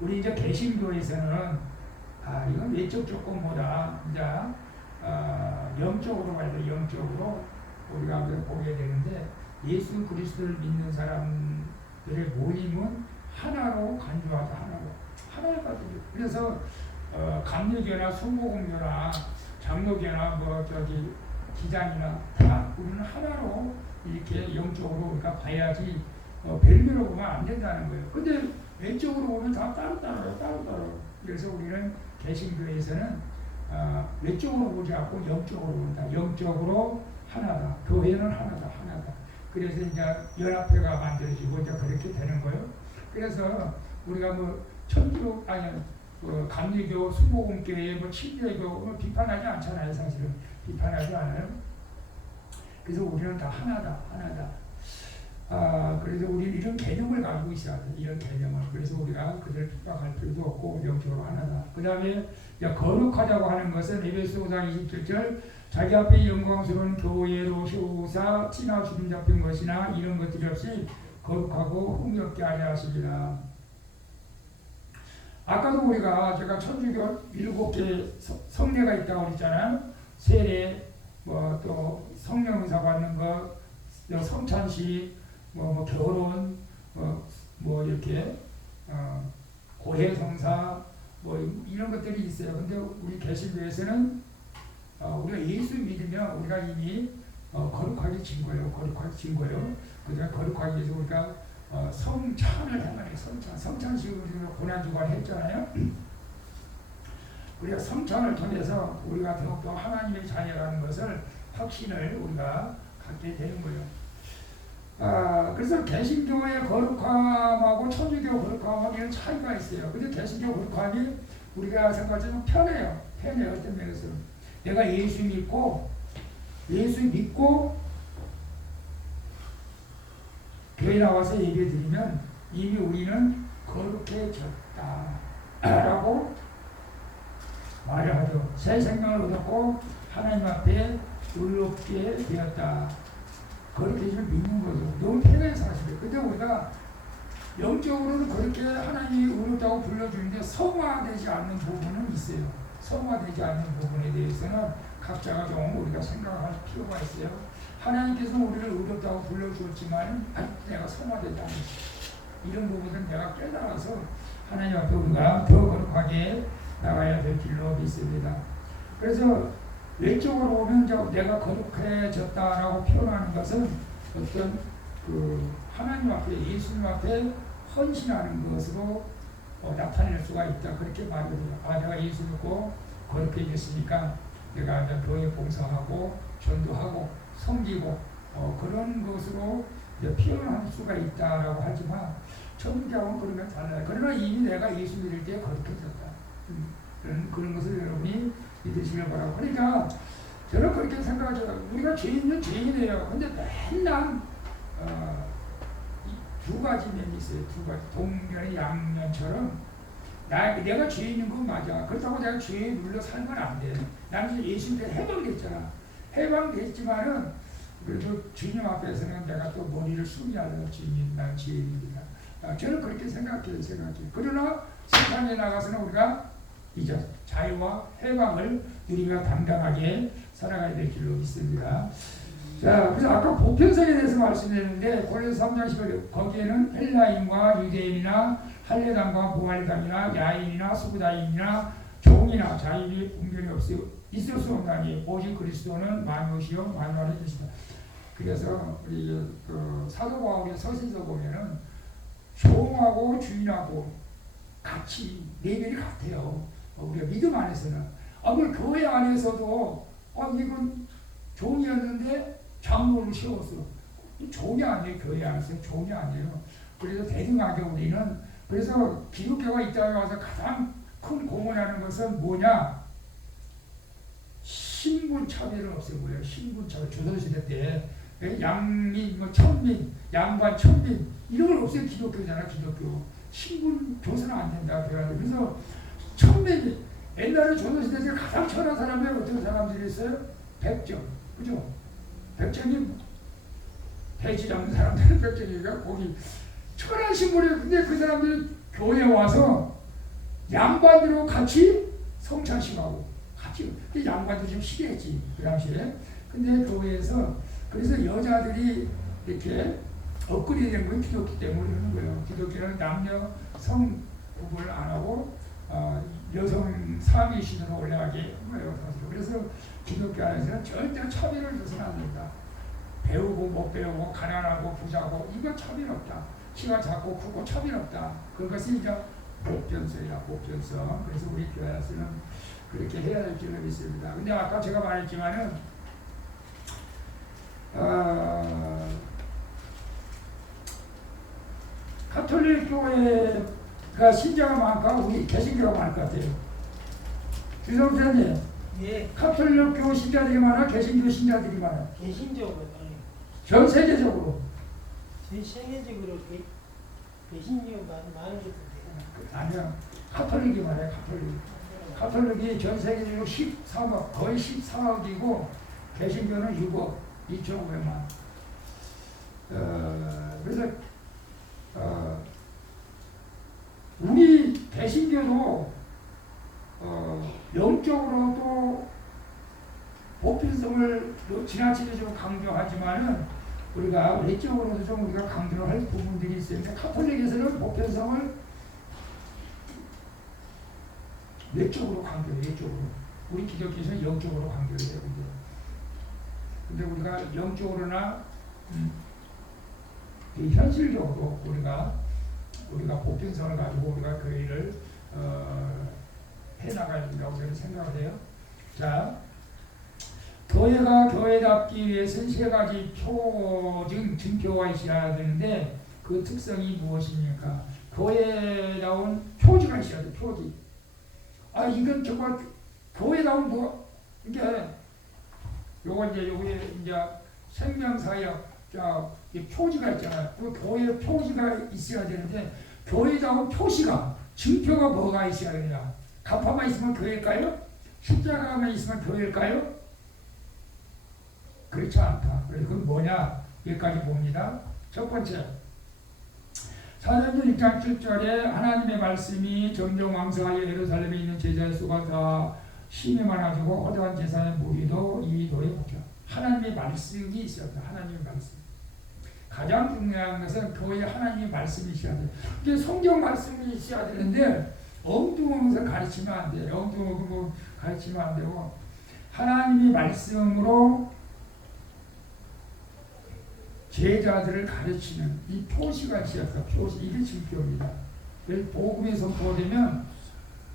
우리 이제 개신교에서는 이건 외적 조건보다 이제 영적으로 가야 돼. 영적으로 우리가 보게 되는데 예수 그리스도를 믿는 사람들의 모임은 하나로 간주하다. 하나가 되죠. 그래서 감리교나 순복음교나 장로교나 기장이나 다 우리는 하나로 이렇게 영적으로 우리가 봐야지 별개로 보면 안 된다는 거예요. 근데 외적으로 보면 다 따로. 그래서 우리는 개신교에서는 외적으로 보지 않고 영적으로 본다. 영적으로 하나다. 교회는 하나다. 그래서 이제 연합회가 만들어지고 이제 그렇게 되는 거예요. 그래서 우리가 천주교 감리교, 순복음교회, 침례교 비판하지 않잖아요. 사실은 비판하지 않아요. 그래서 우리는 다 하나다. 그래서 우리는 이런 개념을 가지고 있어야 돼. 이런 개념을. 그래서 우리가 그들을 핍박할 필요도 없고 영적으로 하나다. 그 다음에 거룩하다고 하는 것은 에베소 5장 27절 자기 앞에 영광스러운 교회로 세우사 티나 주름 잡힌 것이나 이런 것들이 없이 거룩하고 흥겹게 하려 하시리라. 아까도 제가 천주교 7개 성례가 있다고 그랬잖아요. 세례, 또 성령 은사 받는 것, 성찬식, 결혼, 이렇게 고해성사, 이런 것들이 있어요. 근데 우리 개신교에서는 우리가 예수 믿으면 우리가 이미 거룩하게 진 거예요. 그다음에 거룩하기 위해서 우리가 성찬을 해말이에요. 성찬식으로 고난주간 했잖아요. 우리가 성찬을 통해서 우리가 더욱더 하나님의 자녀라는 것을 확신을 우리가 갖게 되는 거예요. 그래서 개신교의 거룩함하고 천주교 거룩함하고 이런 차이가 있어요. 근데 개신교 거룩함이 우리가 생각하면 편해요. 어떤 면에서는. 내가 예수 믿고 교회 나와서 예배 드리면 이미 우리는 거룩해졌다 라고 말을 하죠. 새 생명을 얻었고 하나님 앞에 의롭게 되었다. 거룩해짐을 믿는 거죠. 너무 편해요 사실은. 근데 영적으로는 그렇게 하나님이 의롭다고 불러주는데 성화되지 않는 부분은 있어요. 성화되지 않는 부분에 대해서는 각자가 좀 우리가 생각할 필요가 있어요. 하나님께서 우리를 의롭다고 불러주었지만 내가 성화되지 않았어요. 이런 부분은 내가 깨달아서 하나님 앞에 우리가 더 거룩하게 나가야 될 길로 믿습니다. 그래서 외적으로 오면 내가 거룩해졌다라고 표현하는 것은 어떤 하나님 앞에 예수님 앞에 헌신하는 것으로 나타낼 수가 있다. 그렇게 말해요. 내가 예수 믿고 거룩해졌으니까 내가 교회 봉사하고 전도하고 섬기고 그런 것으로 표현할 수가 있다라고 하지만 천국하고는 그러면 달라요. 그러나 이미 내가 예수 믿을 때 거룩해졌다. 그런 것을 여러분이 믿으시길 바라고. 그러니까 저는 그렇게 생각하죠. 우리가 죄인은 죄인이에요. 근데 맨날 두 가지 면이 있어요. 두 가지. 동면의 양면처럼 내가 죄인인 건 맞아. 그렇다고 내가 죄에 눌러 살면 안 돼. 나는 예수 때 해방됐잖아. 해방됐지만은 그래도 주님 앞에서는 내가 또 머리를 숙여야 주님, 난 죄인입니다. 저는 그렇게 생각해요. 그러나 세상에 나가서는 우리가 이제 자유와 해방을 누리며 당당하게 살아가야 될 길로 믿습니다. 자, 그래서 아까 보편성에 대해서 말씀드렸는데 고린도서 3장 10절 거기에는 헬라인과 유대인이나 할례당과 무할례당이나 야인이나 수구다인이나 종이나 자유의 분별이 있을 수 없나니 오직 그리스도는 만유시요 만유하는 것이다. 그래서 우리 사도 바울의 서신서 보면은 종하고 주인하고 같이 레벨이 같아요. 우리가 믿음 안에서는 그 교회 안에서도 이건 종이었는데 장로를 세웠어. 종이 아니에요. 교회 안에서 종이 아니에요. 그래서 대등하게 우리는 그래서 기독교가 이 땅에 와서 가장 큰 공헌하는 것은 뭐냐? 신분 차별은 없애고요. 신분 차별 조선시대 때 양민, 천민, 양반, 천민 이런 걸 없애요. 기독교잖아. 기독교 신분 교사는 안 된다. 그래서 천민 옛날에 조선시대 때 가장 천한 사람이 어떤 사람들이 있어요? 백정, 그죠? 백정이 배지 잡는 사람들은 백정이가 거기 천한 신분이 근데 그 사람들이 교회에 와서 양반들하고 같이 성찬식하고 같이 양반들이 좀 시기했지 그 당시에. 근데 교회에서 그래서 여자들이 이렇게 업그레이드 된 건 기독교 때문에 그러는 거예요. 기독교는 남녀 성 구분을 안 하고 여성 상위 신으로 올라가게 한 거예요. 사실. 그래서 기독교 안에서는 절대 차별을 줘서는 안 된다. 배우고 못 배우고 가난하고 부자고 이거 차별 없다. 키가 작고 크고 차별 없다. 그것이 이제 보편성이야. 보편성. 그래서 우리 교회에서는 그렇게 해야 될 줄을 믿습니다. 근데 아까 제가 말했지만은 가톨릭 교회가 신자가 많을까? 우리 개신교가 많을 것 같아요. 주성사님, 예. 가톨릭 교 신자들이 많아? 개신교 신자들이 많아? 개신적으로 전 세계적으로? 전 세계적으로 개신교가 많은 것 같아요. 아니야. 가톨릭이 많아요. 가톨릭이 전 세계적으로 14억, 거의 14억이고 개신교는 6억 2,500만. 그래서 우리 개신교도 영적으로도 보편성을 지나치게 좀 강조하지만은 우리가 외적으로도 좀 우리가 강조를 할 부분들이 있어요. 가톨릭에서는 보편성을 외적으로 강조해요. 외적으로. 우리 기독교에서는 영적으로 강조해요. 근데 우리가 영적으로나 현실적으로 우리가 보편성을 가지고 우리가 교회를 해나가야 된다고 저는 생각을 해요. 자, 교회가 교회답기 위해서는 세 가지 증표가 있어야 되는데 그 특성이 무엇입니까? 교회다운 표지가 있어야 돼. 표지. 이건 정말 교회다운 이게 요거 이제 여기에 이제 생명사역 이 표지가 있잖아요. 그 교회 표지가 있어야 되는데 교회다운 표시가 증표가 뭐가 있어야 되냐? 가파만 있으면 교회일까요? 십자가만 있으면 교회일까요? 그렇지 않다. 그래서 그건 뭐냐? 여기까지 봅니다. 첫 번째, 사도행전 1장 7절에 하나님의 말씀이 점점 왕성하여 예루살렘에 있는 제자의 수가 다 힘이 많아지고 허다한 제사의 무리도 이 도에 붙여. 하나님의 말씀이 있었다. 하나님의 말씀. 가장 중요한 것은 교회에 하나님의 말씀이 있어야 돼요. 이게 성경 말씀이 있어야 되는데 엉뚱한 것을 가르치면 안 돼요. 엉뚱한 거 가르치면 안 되고 하나님의 말씀으로 제자들을 가르치는 이 표시가 있어서 표시, 이게 증표입니다. 복음이 선포되면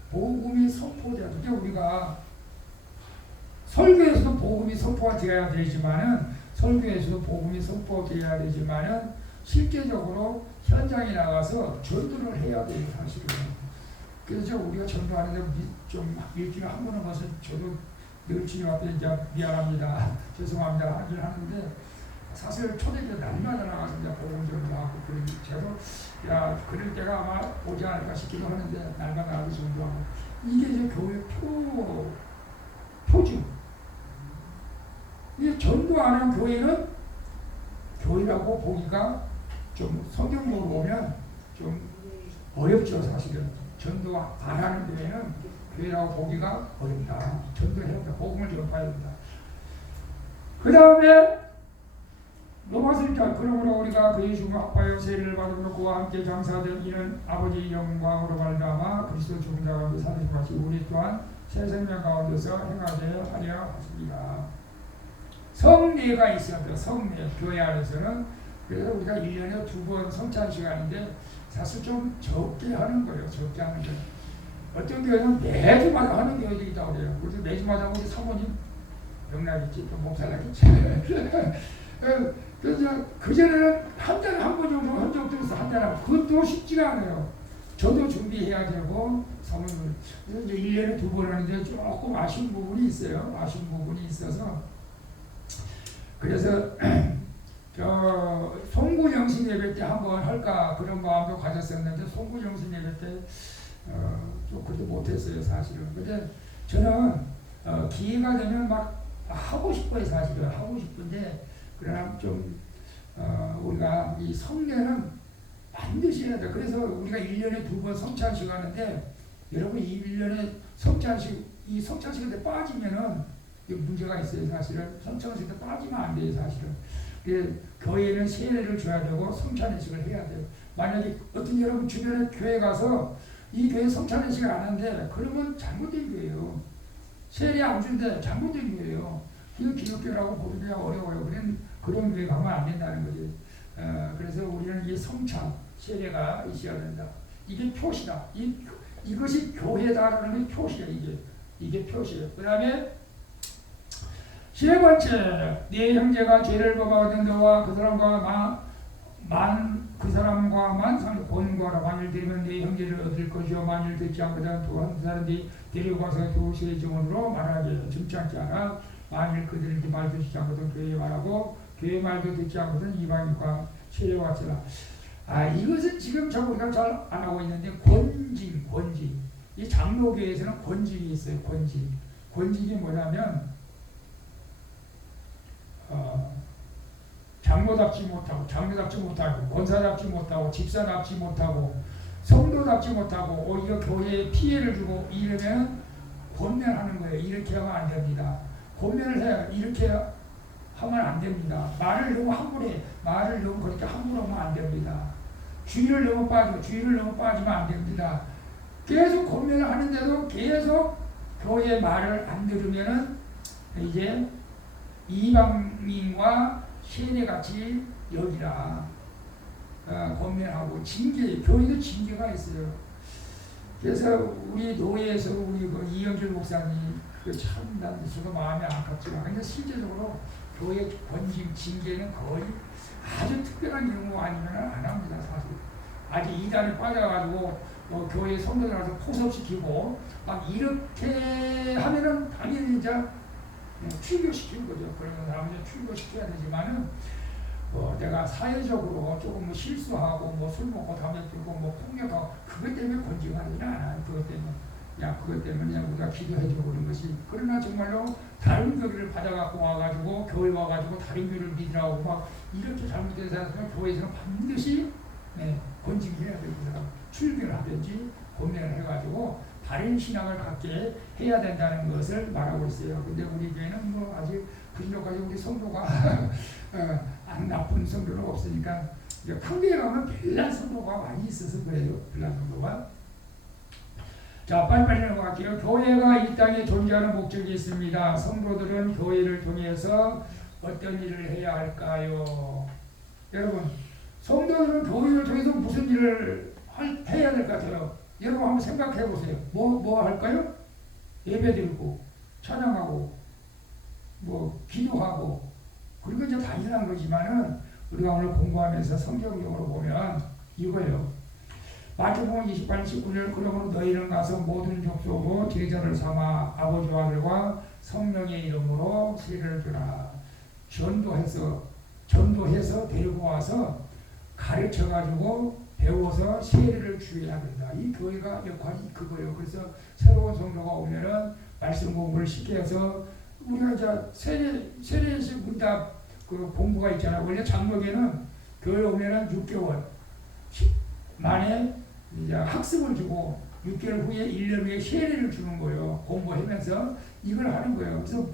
복음이 선포돼야 돼. 우리가 설교에서도 복음이 선포되어야 되지만은 설교에서도 복음이 선포되어야 되지만은 실제적으로 현장에 나가서 전도를 해야 돼요, 사실은. 그래서 우리가 전도하는데 좀 일주일에 한 번 한 것은 저도 늘 주님 앞에 이제 미안합니다, 죄송합니다 하긴 하는데 사실 초대교회 날마다 나가서 이제 복음 전도하고 그런 저도 그럴 때가 아마 오지 않을까 싶기도 하는데 날마다 나가서 전도하고 이게 이제 교회 표준. 이 전도하는 교회는 교회라고 보기가 좀 성경적으로 보면 좀 어렵죠, 사실은. 전도 안 하는 교회는 교회라고 보기가 어렵다. 전도해야 된다. 복음을 전파해야 된다. 그 다음에 넘어서니까 그러므로 우리가 그의 죽음 아파요 세례를 받음으로 그와 함께 장사된 이는 아버지의 영광으로 말미암아 그리스도 죽은 자 가운데 사는 것이 우리 또한 새 생명 가운데서 행하게 하려 하십니다. 성례가 있어요. 성례 교회 안에서는. 그래서 우리가 1년에 2번 성찬 시간인데 사실 좀 적게 하는 거예요. 적게 하는 거예요. 어떤 교회는 매주마다 하는 교회도 있다고 그래요. 그래서 매주마다 우리 사모님 영락있지 또 목살나겠지. 그래서 그전에는 한 달에 한 번 정도 한 적도 있어. 한 달에 그것도 쉽지가 않아요. 저도 준비해야 되고 사모님 그래서 이제 1년에 2번 하는데 조금 아쉬운 부분이 있어요. 아쉬운 부분이 있어서 그래서 송구영신 예배 때 한번 할까 그런 마음도 가졌었는데 송구영신 예배 때 좀 그렇게 못했어요, 사실은. 근데 저는 기회가 되면 막 하고 싶어요, 사실은. 하고 싶은데 그러나 좀 우리가 이 성례는 반드시 해야 돼. 그래서 우리가 1년에 2번 성찬식 하는데 여러분 이 1년에 이 성찬식 때 빠지면은 문제가 있어요, 사실은. 성찬식 때 빠지면 안 돼요, 사실은. 교회에는 세례를 줘야 되고 성찬식을 해야 돼요. 만약에 어떤 여러분 주변에 교회 가서 이 교회 성찬식을 안 하는데 그러면 잘못된 교회예요. 세례 안 준대 잘못된 교회예요. 이거 기독교라고 보기가 어려워요. 그런 교회 가면 안 된다는 거지. 그래서 우리는 이 성찬 세례가 있어야 된다. 이게 표시다. 이것이 교회다라는 게 표시야. 이게 표시예요. 그 다음에 세 번째, 네 형제가 죄를 범하거든 너와 그 사람과만 본거라. 만일 들으면 네 형제를 얻을 것이요 만일 듣지 않거든 또 한 사람이 데리고 가서 교시의 증언으로 말하게 점잖지 않아. 만일 그들이 말 듣지 않거든 교회 말하고 교회 말도 듣지 않거든 이방인과 세례와 같으라. 이것은 지금 우리가 잘 안 하고 있는데 권징. 이 장로교회에서는 권징이 있어요. 권징이 뭐냐면 장로답지 못하고 권사답지 못하고 집사답지 못하고 성도답지 못하고 오히려 교회에 피해를 주고 이러면 권면하는 거예요. 이렇게 하면 안 됩니다. 권면을 해요. 이렇게 하면 안 됩니다. 말을 너무 함부로 해. 말을 너무 그렇게 함부로 하면 안 됩니다. 주의를 너무 빠지면 안 됩니다. 계속 권면을 하는데도 계속 교회의 말을 안 들으면은 이제 이방인과 세례같이 여기라. 권면하고 교회도 징계가 있어요. 그래서 우리 노예에서 우리 이영길 목사님 난 저도 마음이 아깝지만 근데 실제적으로 교회 권징 징계는 거의 아주 특별한 경우 아니면 안 합니다. 사실 아직 이단에 빠져가지고 교회 성도들한테 포섭시키고 막 이렇게 하면은 당연히 이제 출교시키는 거죠. 그러면 사람을 출교시켜야 되지만은 내가 사회적으로 조금 실수하고 술 먹고 담배 피우고 폭력하고 그것 때문에 권징하지는 않아요. 그것 때문에 우리가 기도해주고 그런 것이. 그러나 정말로 다른 교리를 받아갖고 와가지고 교회 와가지고 다른 교리를 믿으라고 막 이렇게 잘못된 사람은 교회에서는 반드시 권징 검증해야 됩니다. 출교를 하든지 고민을 해가지고 바른 신앙을 갖게 해야 된다는 것을 말하고 있어요. 근데 우리 교회는 뭐 아직 그 정도까지 우리 성도가 안 나쁜 성도는 없으니까 평교에 가면 별난 성도가 많이 있어서 그래요. 별난 성도가. 자, 빨리빨리 넘어갈게요. 교회가 이 땅에 존재하는 목적이 있습니다. 성도들은 교회를 통해서 어떤 일을 해야 할까요? 여러분, 성도들은 교회를 통해서 무슨 일을 해야 될 것 같아요? 여러분 한번 생각해 보세요. 뭐 할까요? 예배 드리고, 찬양하고, 기도하고, 그리고 이제 당연한 거지만은 우리가 오늘 공부하면서 성경적으로 보면 이거예요. 마태복음 28장 19절 그러므로 너희는 가서 모든 족속으로 제자를 삼아 아버지와 아들과 성령의 이름으로 세례를 주라. 전도해서 데리고 와서 가르쳐가지고 배워서 세례를 주어야 된다. 이 교회가 역할이 그거예요. 그래서 새로운 성도가 오면은 말씀 공부를 쉽게 해서 우리가 이제 세례식 문답 그 공부가 있잖아요. 원래 장로교는 교회 오면은 6개월 만에 이제 학습을 주고 6개월 후에 1년 후에 세례를 주는 거예요. 공부하면서 이걸 하는 거예요. 그래서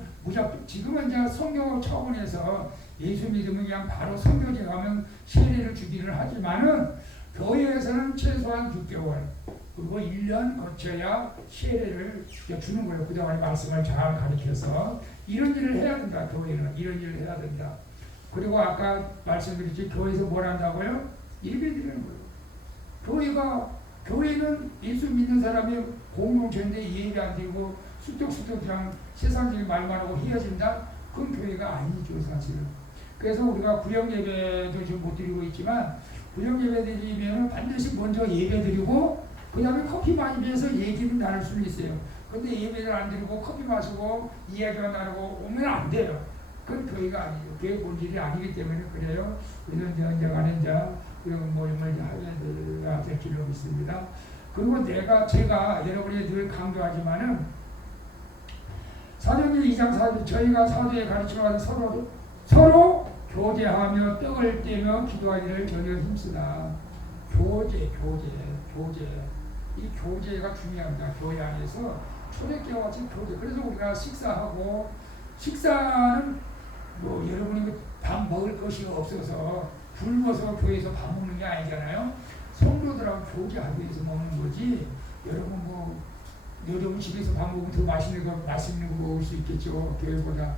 지금은 이제 성경 차원에서 예수 믿으면 그냥 바로 선교제 가면 세례를 주기를 하지만은 교회에서는 최소한 6개월 그리고 1년 거쳐야 세례를 주는 거예요. 그동안 말씀을 잘 가르쳐서 이런 일을 해야 된다. 교회는 이런 일을 해야 된다. 그리고 아까 말씀드렸지 교회에서 뭘 한다고요? 예배 드리는 거예요. 교회는 예수 믿는 사람이 공동체인데 예배 안 드리고 수덕수덕 그냥 세상적인 말만 하고 헤어진다? 그건 교회가 아니죠, 사실은. 그래서 우리가 구역 예배도 지금 못 드리고 있지만 구역 예배 드리면 반드시 먼저 예배 드리고 그 다음에 커피 마시면서 얘기를 나눌 수는 있어요. 근데 예배를 안 드리고 커피 마시고 이야기만 나누고 오면 안 돼요. 그건 교회가 아니죠. 교회 본질이 아니기 때문에 그래요. 그래서 언젠가는 이런 모임을 하게 될 줄로 믿습니다. 그리고 제가 여러분이 늘 강조하지만은 사도행전 2장 4절 저희가 사도에 가르쳐가는 서로 교제하며 떡을 떼며 기도하기를 전혀 힘쓰다. 교제. 이 교제가 중요합니다. 교회 안에서 초대교와 같이 교제. 그래서 우리가 식사는 여러분이 밥 먹을 것이 없어서 굶어서 교회에서 밥 먹는 게 아니잖아요. 성도들하고 교제하기 위해서 먹는 거지. 여러분 집에서 밥 먹으면 더 맛있는 거 먹을 수 있겠죠. 교회보다.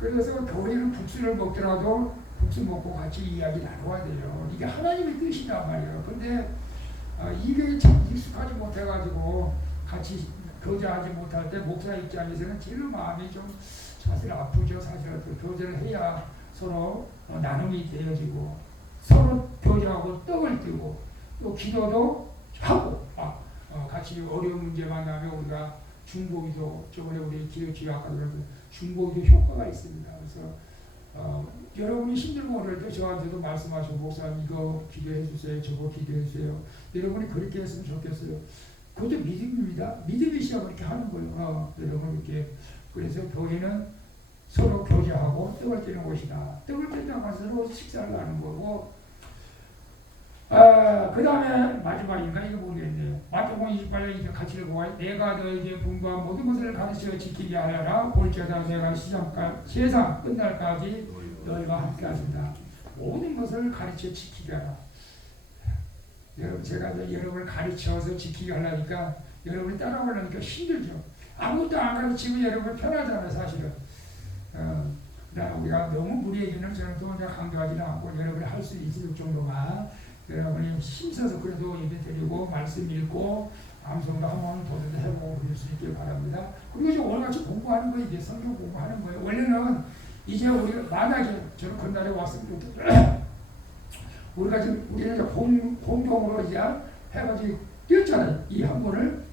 그래서 교회는 국수를 먹더라도 국수 먹고 같이 이야기 나눠야 돼요. 이게 하나님의 뜻이란 말이에요. 근데 이게 참 익숙하지 못해가지고 같이 교제하지 못할 때 목사 입장에서는 제일 마음이 좀 사실 아프죠. 사실 교제를 해야 서로 나눔이 되어지고 서로 교제하고 떡을 띄고 또 기도도 하고 같이 어려운 문제만 나면 우리가 중보기도 저번에 우리 기도 아까 그랬던 중보기도 효과가 있습니다. 그래서 여러분이 힘들고 어려울 때 저한테도 말씀하시고 목사님 이거 기도해 주세요. 저거 기도해 주세요. 여러분이 그렇게 했으면 좋겠어요. 그것도 믿음입니다. 믿음이 시작 그렇게 하는 거예요. 여러분 이렇게 그래서 교회는 서로 교제하고 떡을 떼는 곳이다. 떡을 떼다가 서로 식사를 하는 거고 그 다음에 마지막인가 이거 모르겠네요. 마태복음 28장 이제 같이 읽어봐요. 내가 너에게 분부한 모든 것을 가르쳐 지키게 하여라. 볼지어다 내가 세상 끝날까지 너희와 함께 하신다. 모든 것을 가르쳐 지키게 하라. 여러분 제가 여러분을 가르쳐서 지키게 하려니까 여러분이 따라오려니까 힘들죠. 아무것도 안 가르치면 여러분 편하잖아요. 사실은. 우리가 너무 무리해지는 저는 또 강조하지는 않고 여러분이 할 수 있을 정도만 여러분이 힘써서 그래도 예배 드리고 말씀 읽고 암송도 한번 도전도 해보고 그럴 수 있길 바랍니다. 그리고 이제 오늘같이 공부하는 거예요. 이제 성경 공부하는 거예요. 원래는 이제 우리가 만약에 저는 그날에 왔으면 좋겠어요. 우리는 공동으로 이제 해가지고 뛰었잖아요. 이 한 권을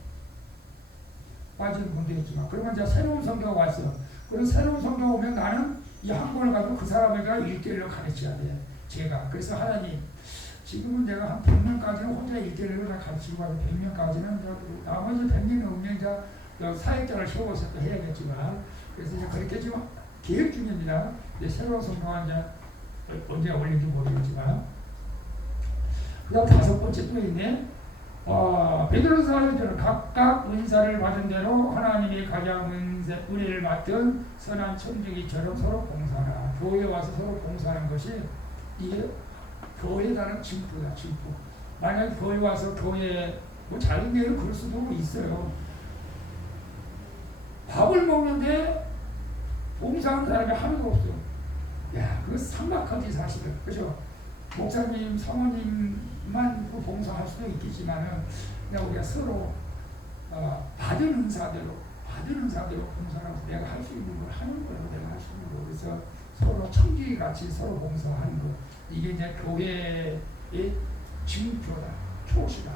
빠지는 분도 있지만 그러면 이제 새로운 성경가 왔어. 그래서 새로운 성경 오면 나는 이 한 권을 가지고 그 사람에게 1대1로 가르쳐야 돼. 제가. 그래서 하나님 지금은 내가 한 100명까지는 혼자 1대1로 다 가르치고 가서 100명까지는 나머지 100명이 오면 이제 사역자를 세워서 또 해야겠지만 그래서 이제 그렇게 지금 계획 중입니다. 이제 새로운 성경은 이제 언제 올릴지 모르겠지만 그다음 5번째 또 있네. 베드로서는 각각 은사를 받은 대로 하나님의 가장 은혜를 맡은 선한 청지기처럼 서로 봉사하라. 교회에 와서 서로 봉사하는 것이 이게 교회에 대한 징표다. 징표. 만약 교회 와서 교회 뭐 자기네는 그럴 수도 있어요. 밥을 먹는데 봉사하는 사람이 하나도 없어. 야, 그거 삭막하지 사실은. 그죠? 목사님, 사모님만 그 봉사할 수도 있겠지만은 그냥 우리가 서로 받은 은사대로 봉사하면서 내가 할 수 있는 걸 하는 거예요. 내가 할 수 있는 거. 그래서 서로 청지 같이 서로 봉사하는 거. 이게 이제 교회의 징표다, 표시다.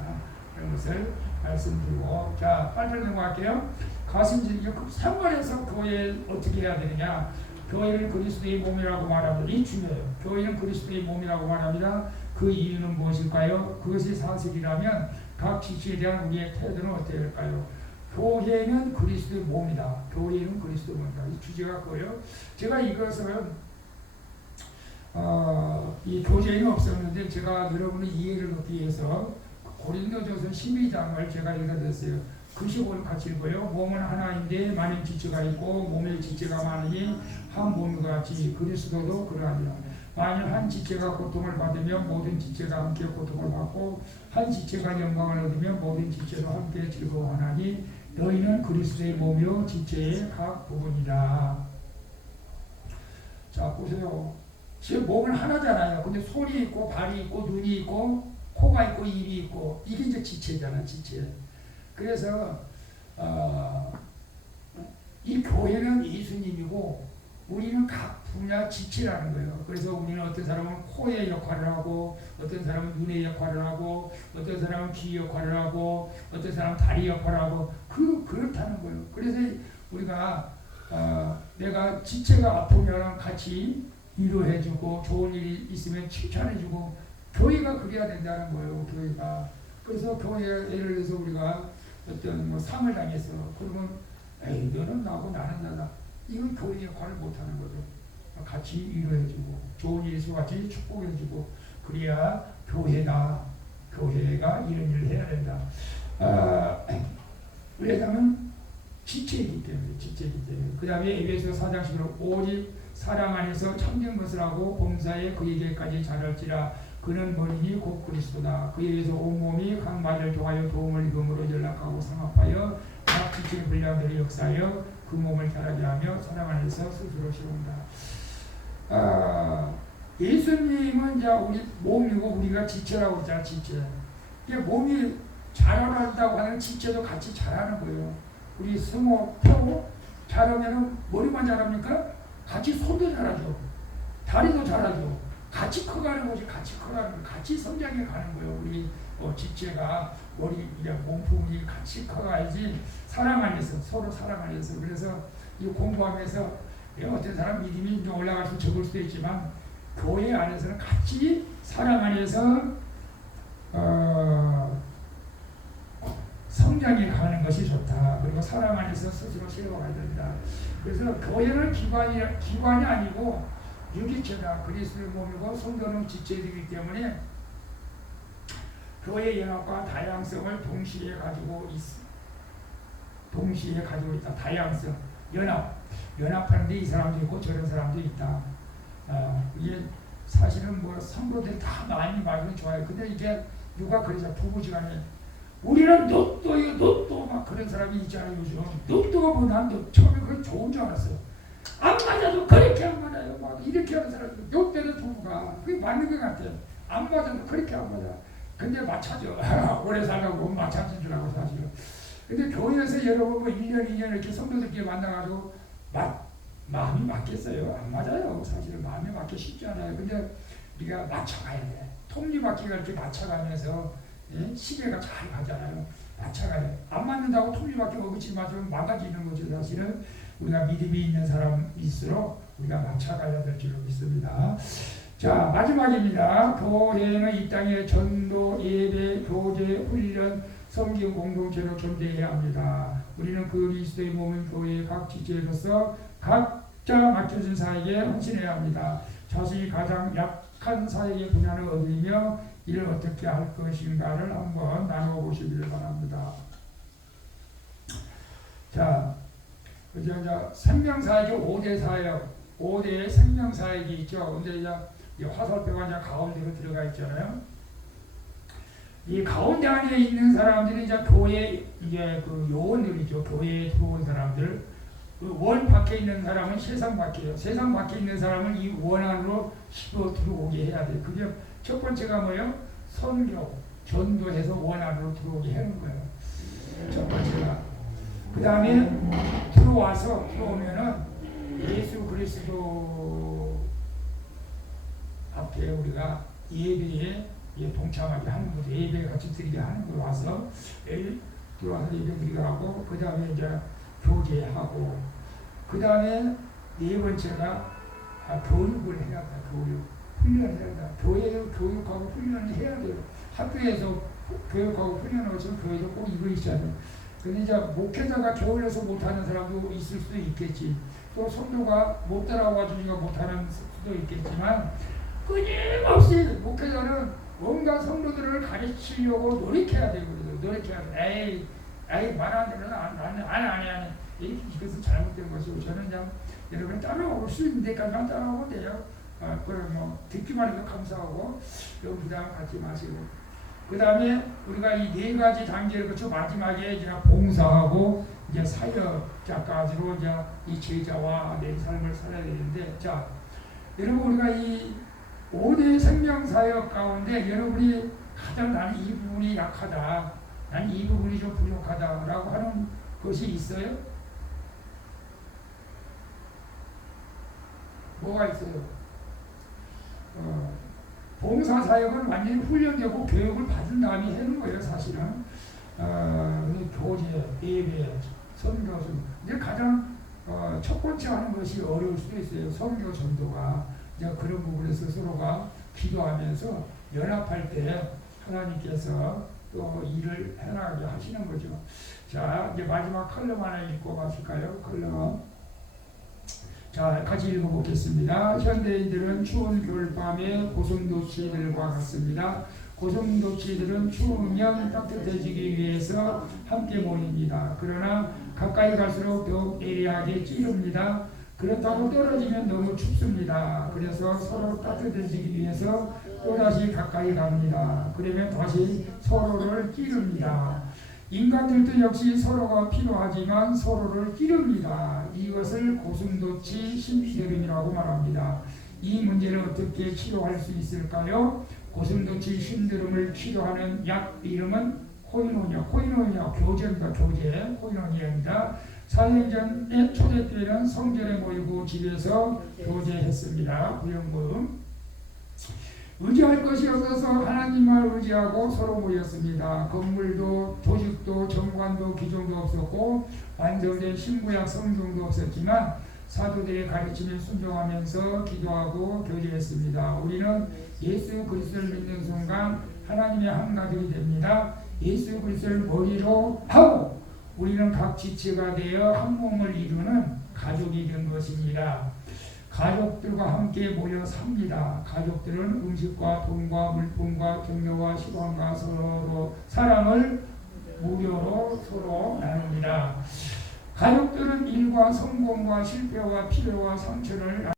그런 것을 말씀드리고, 자, 빨리 넘어갈게요. 가슴질 생활에서 교회 어떻게 해야 되느냐? 교회는 그리스도의 몸이라고 말합니다. 이 중요해요. 교회는 그리스도의 몸이라고 말합니다. 그 이유는 무엇일까요? 그것이 사실이라면 각 지체에 대한 우리의 태도는 어떻게 될까요? 교회는 그리스도의 몸이다. 교회는 그리스도의 몸이다. 이 주제가 그거예요. 제가 이것을 이 교재에는 없었는데 제가 여러분의 이해를 얻기 위해서 고린도전서 12장을 제가 읽어드렸어요. 글씨를 같이 읽어요. 몸은 하나인데 많은 지체가 있고 몸의 지체가 많으니 한 몸과 같이 그리스도도 그러하니라. 만일 한 지체가 고통을 받으면 모든 지체가 함께 고통을 받고 한 지체가 영광을 얻으면 모든 지체도 함께 즐거워하나니 너희는 그리스도의 몸이요 지체의 각 부분이다. 자, 보세요. 지금 몸은 하나잖아요. 근데 손이 있고 발이 있고 눈이 있고 코가 있고 입이 있고 이게 이제 지체잖아, 지체. 그래서 이 교회는 예수님이고 우리는 각 분야 지체라는 거예요. 그래서 우리는 어떤 사람은 코의 역할을 하고 어떤 사람은 눈의 역할을 하고 어떤 사람은 귀 역할을 하고 어떤 사람은 다리 역할을 하고 그렇다는 거예요. 그래서 우리가 내가 지체가 아프면 같이 위로해주고 좋은 일이 있으면 칭찬해주고 교회가 그래야 된다는 거예요. 교회가. 그래서 교회 예를 들어서 우리가 어떤 뭐 상을 당했어. 그러면 에이 너는 나고 나는 나다. 이건 교회 역할을 못하는 거죠. 같이 위로해주고 좋은 일에서 같이 축복해주고 그래야 교회다. 교회가 이런 일을 해야 된다. 왜냐하면 지체이기 때문에 지체이기 때문에. 그 다음에 에베소 4장 10절 오직 사랑 안에서 참된 것을 하고 범사에 그에게까지 자랄지라. 그는 머리니 곧 그리스도다. 그에 의해서 온몸이 각 말을 통하여 도움을 입음으로 연락하고 상합하여 각 지체 분량들이 역사하여 그 몸을 자라게 하며 사랑 안에서 스스로 세운다. 예수님은 이제 우리 몸이고 우리가 지체라고 했잖아. 지체. 몸이 자라난다고 하는 지체도 같이 자라는 거예요. 우리 승호, 태호 자라면 머리만 자랍니까? 같이 손도 자라죠. 다리도 자라죠. 같이 커가는 거지. 같이 커가는 거. 같이 성장해 가는 거예요. 우리 지체가 머리 몸품이 같이 커가야지. 사랑 안에서 서로 사랑 안에서. 그래서 이 공부하면서 어떤 사람 믿음이 이제 올라가서 적을 수도 있지만 교회 안에서는 같이 사랑 안에서 성장해 가는 것이 좋다. 그리고 사랑 안에서 스스로 세워가야 된다. 그래서 교회는 기관이 아니고 유기체다. 그리스도의 몸이고 성도는 지체이기 때문에 교회 연합과 다양성을 동시에 가지고 있다. 다양성, 연합하는데 이 사람도 있고 저런 사람도 있다. 이게 사실은 뭐 성도들이 다 많이 맞으면 좋아요. 근데 이게 누가 그러자 부부지간에 우리는 너 막 그런 사람이 있잖아요. 요즘 너가 뭐 난 너 처음에 그게 좋은 줄 알았어요. 안 맞아도 그렇게 안 맞아요. 막 이렇게 하는 사람이 요때는 부부가 그게 맞는 것 같아요. 안 맞아도 그렇게 안 맞아. 근데 맞춰져. 오래 살려고 맞춰진 줄 알고 사실은. 근데 교회에서 여러분 뭐 1년, 2년 이렇게 성도들끼리 만나가지고 마음이 맞겠어요? 안 맞아요. 사실은 마음이 맞기 쉽지 않아요. 근데 우리가 맞춰가야 돼. 톱니바퀴가 이렇게 맞춰가면서 시계가 잘 가잖아요. 맞춰가야 돼. 안 맞는다고 톱니바퀴 어긋이 맞으면 망가지는 거죠. 사실은 우리가 믿음이 있는 사람일수록 우리가 맞춰가야 될 줄로 믿습니다. 자, 마지막입니다. 교회는 이 땅에 전도, 예배, 교제, 훈련, 섬김 공동체로 존재해야 합니다. 우리는 그리스도의 몸인 교회의 각 지체로서 각자 맡겨진 사에게 헌신해야 합니다. 자신이 가장 착한 사역의 분야는 어디며 이를 어떻게 할 것인가를 한번 나눠보시기를 바랍니다. 자, 이제 생명사역이 5대 사역, 5대의 생명사역이 있죠. 근데 이제 화살표가 이제 가운데로 들어가 있잖아요. 이 가운데 안에 있는 사람들이 이제 교회 이게 그 요원들이죠. 교회에 들어온 사람들. 그 원 밖에 있는 사람은 세상 밖이에요. 세상 밖에 있는 사람은 이 원 안으로 씹어 들어오게 해야 돼요. 그게 첫 번째가 뭐예요? 선교, 전도해서 원 안으로 들어오게 하는 거예요. 첫 번째가. 그 다음에 들어오면은 예수 그리스도 앞에 우리가 예배에 동참하게 하는 거죠. 예배 같이 드리게 하는 거 와서 들어와서 예배 드리게 하고, 그 다음에 이제 교제하고, 그 다음에 네 번째가 교육을 해야 돼. 훈련을 해야 돼. 교회에서 교육하고 훈련을 해야 돼요. 학교에서 교육하고 훈련을 해서 교회에서 꼭 이거 있어야 돼요. 근데 이제 목회자가 교회에서 못하는 사람도 있을 수도 있겠지. 또 성도가 못 따라와주니까 못하는 수도 있겠지만, 끊임없이 목회자는 뭔가 성도들을 가르치려고 노력해야 되거든요. 노력해야 돼. 에이 말 안 되면 안 해. 이것은 잘못된 것이고, 저는 그냥 여러분이 따라올 수 있는 데까지만 따라오면 돼요. 그럼 뭐 듣기만 해도 감사하고, 여러분 부담 갖지 마시고. 그 다음에 우리가 이 네 가지 단계를 거쳐 마지막에 이제 봉사하고 이제 사역자까지로 이제 이 제자와 내 삶을 살아야 되는데, 자, 여러분 우리가 이 5대 생명사역 가운데 여러분이 가장 나는 이 부분이 약하다, 나는 이 부분이 좀 부족하다라고 하는 것이 있어요? 뭐가 있어요? 봉사사역은 완전히 훈련되고 교육을 받은 다음에 하는 거예요, 사실은. 교제, 예배, 선교, 이제 가장 첫 번째 하는 것이 어려울 수도 있어요. 선교 전도가. 이제 그런 부분에서 서로가 기도하면서 연합할 때 하나님께서 또 일을 해나가게 하시는 거죠. 자, 이제 마지막 컬럼 하나 읽고 가실까요? 컬럼. 자, 같이 읽어보겠습니다. 현대인들은 추운 겨울밤에 고슴도치들과 같습니다. 고슴도치들은 추우면 따뜻해지기 위해서 함께 모입니다. 그러나 가까이 갈수록 더욱 예리하게 찌릅니다. 그렇다고 떨어지면 너무 춥습니다. 그래서 서로 따뜻해지기 위해서 또다시 가까이 갑니다. 그러면 다시 서로를 찌릅니다. 인간들도 역시 서로가 필요하지만 서로를 기릅니다. 이것을 고슴도치 신비름이라고 말합니다. 이 문제를 어떻게 치료할 수 있을까요? 고슴도치 신비름을 치료하는 약 이름은 코이노니아, 교제입니다. 교제, 코이노니아입니다. 4년 전에 초대교회는 성전에 모이고 집에서 교제했습니다. 구역모임. 의지할 것이 없어서 하나님만 의지하고 서로 모였습니다. 건물도 조직도 정관도 기종도 없었고 완성된 신구약 성경도 없었지만 사도들의 가르침에 순종하면서 기도하고 교제했습니다. 우리는 예수 그리스도를 믿는 순간 하나님의 한 가족이 됩니다. 예수 그리스도를 머리로 하고 우리는 각 지체가 되어 한 몸을 이루는 가족이 된 것입니다. 가족들과 함께 모여 삽니다. 가족들은 음식과 돈과 물품과 격려와 시간과 서로 사랑을 무료로 서로 나눕니다. 가족들은 일과 성공과 실패와 필요와 상처를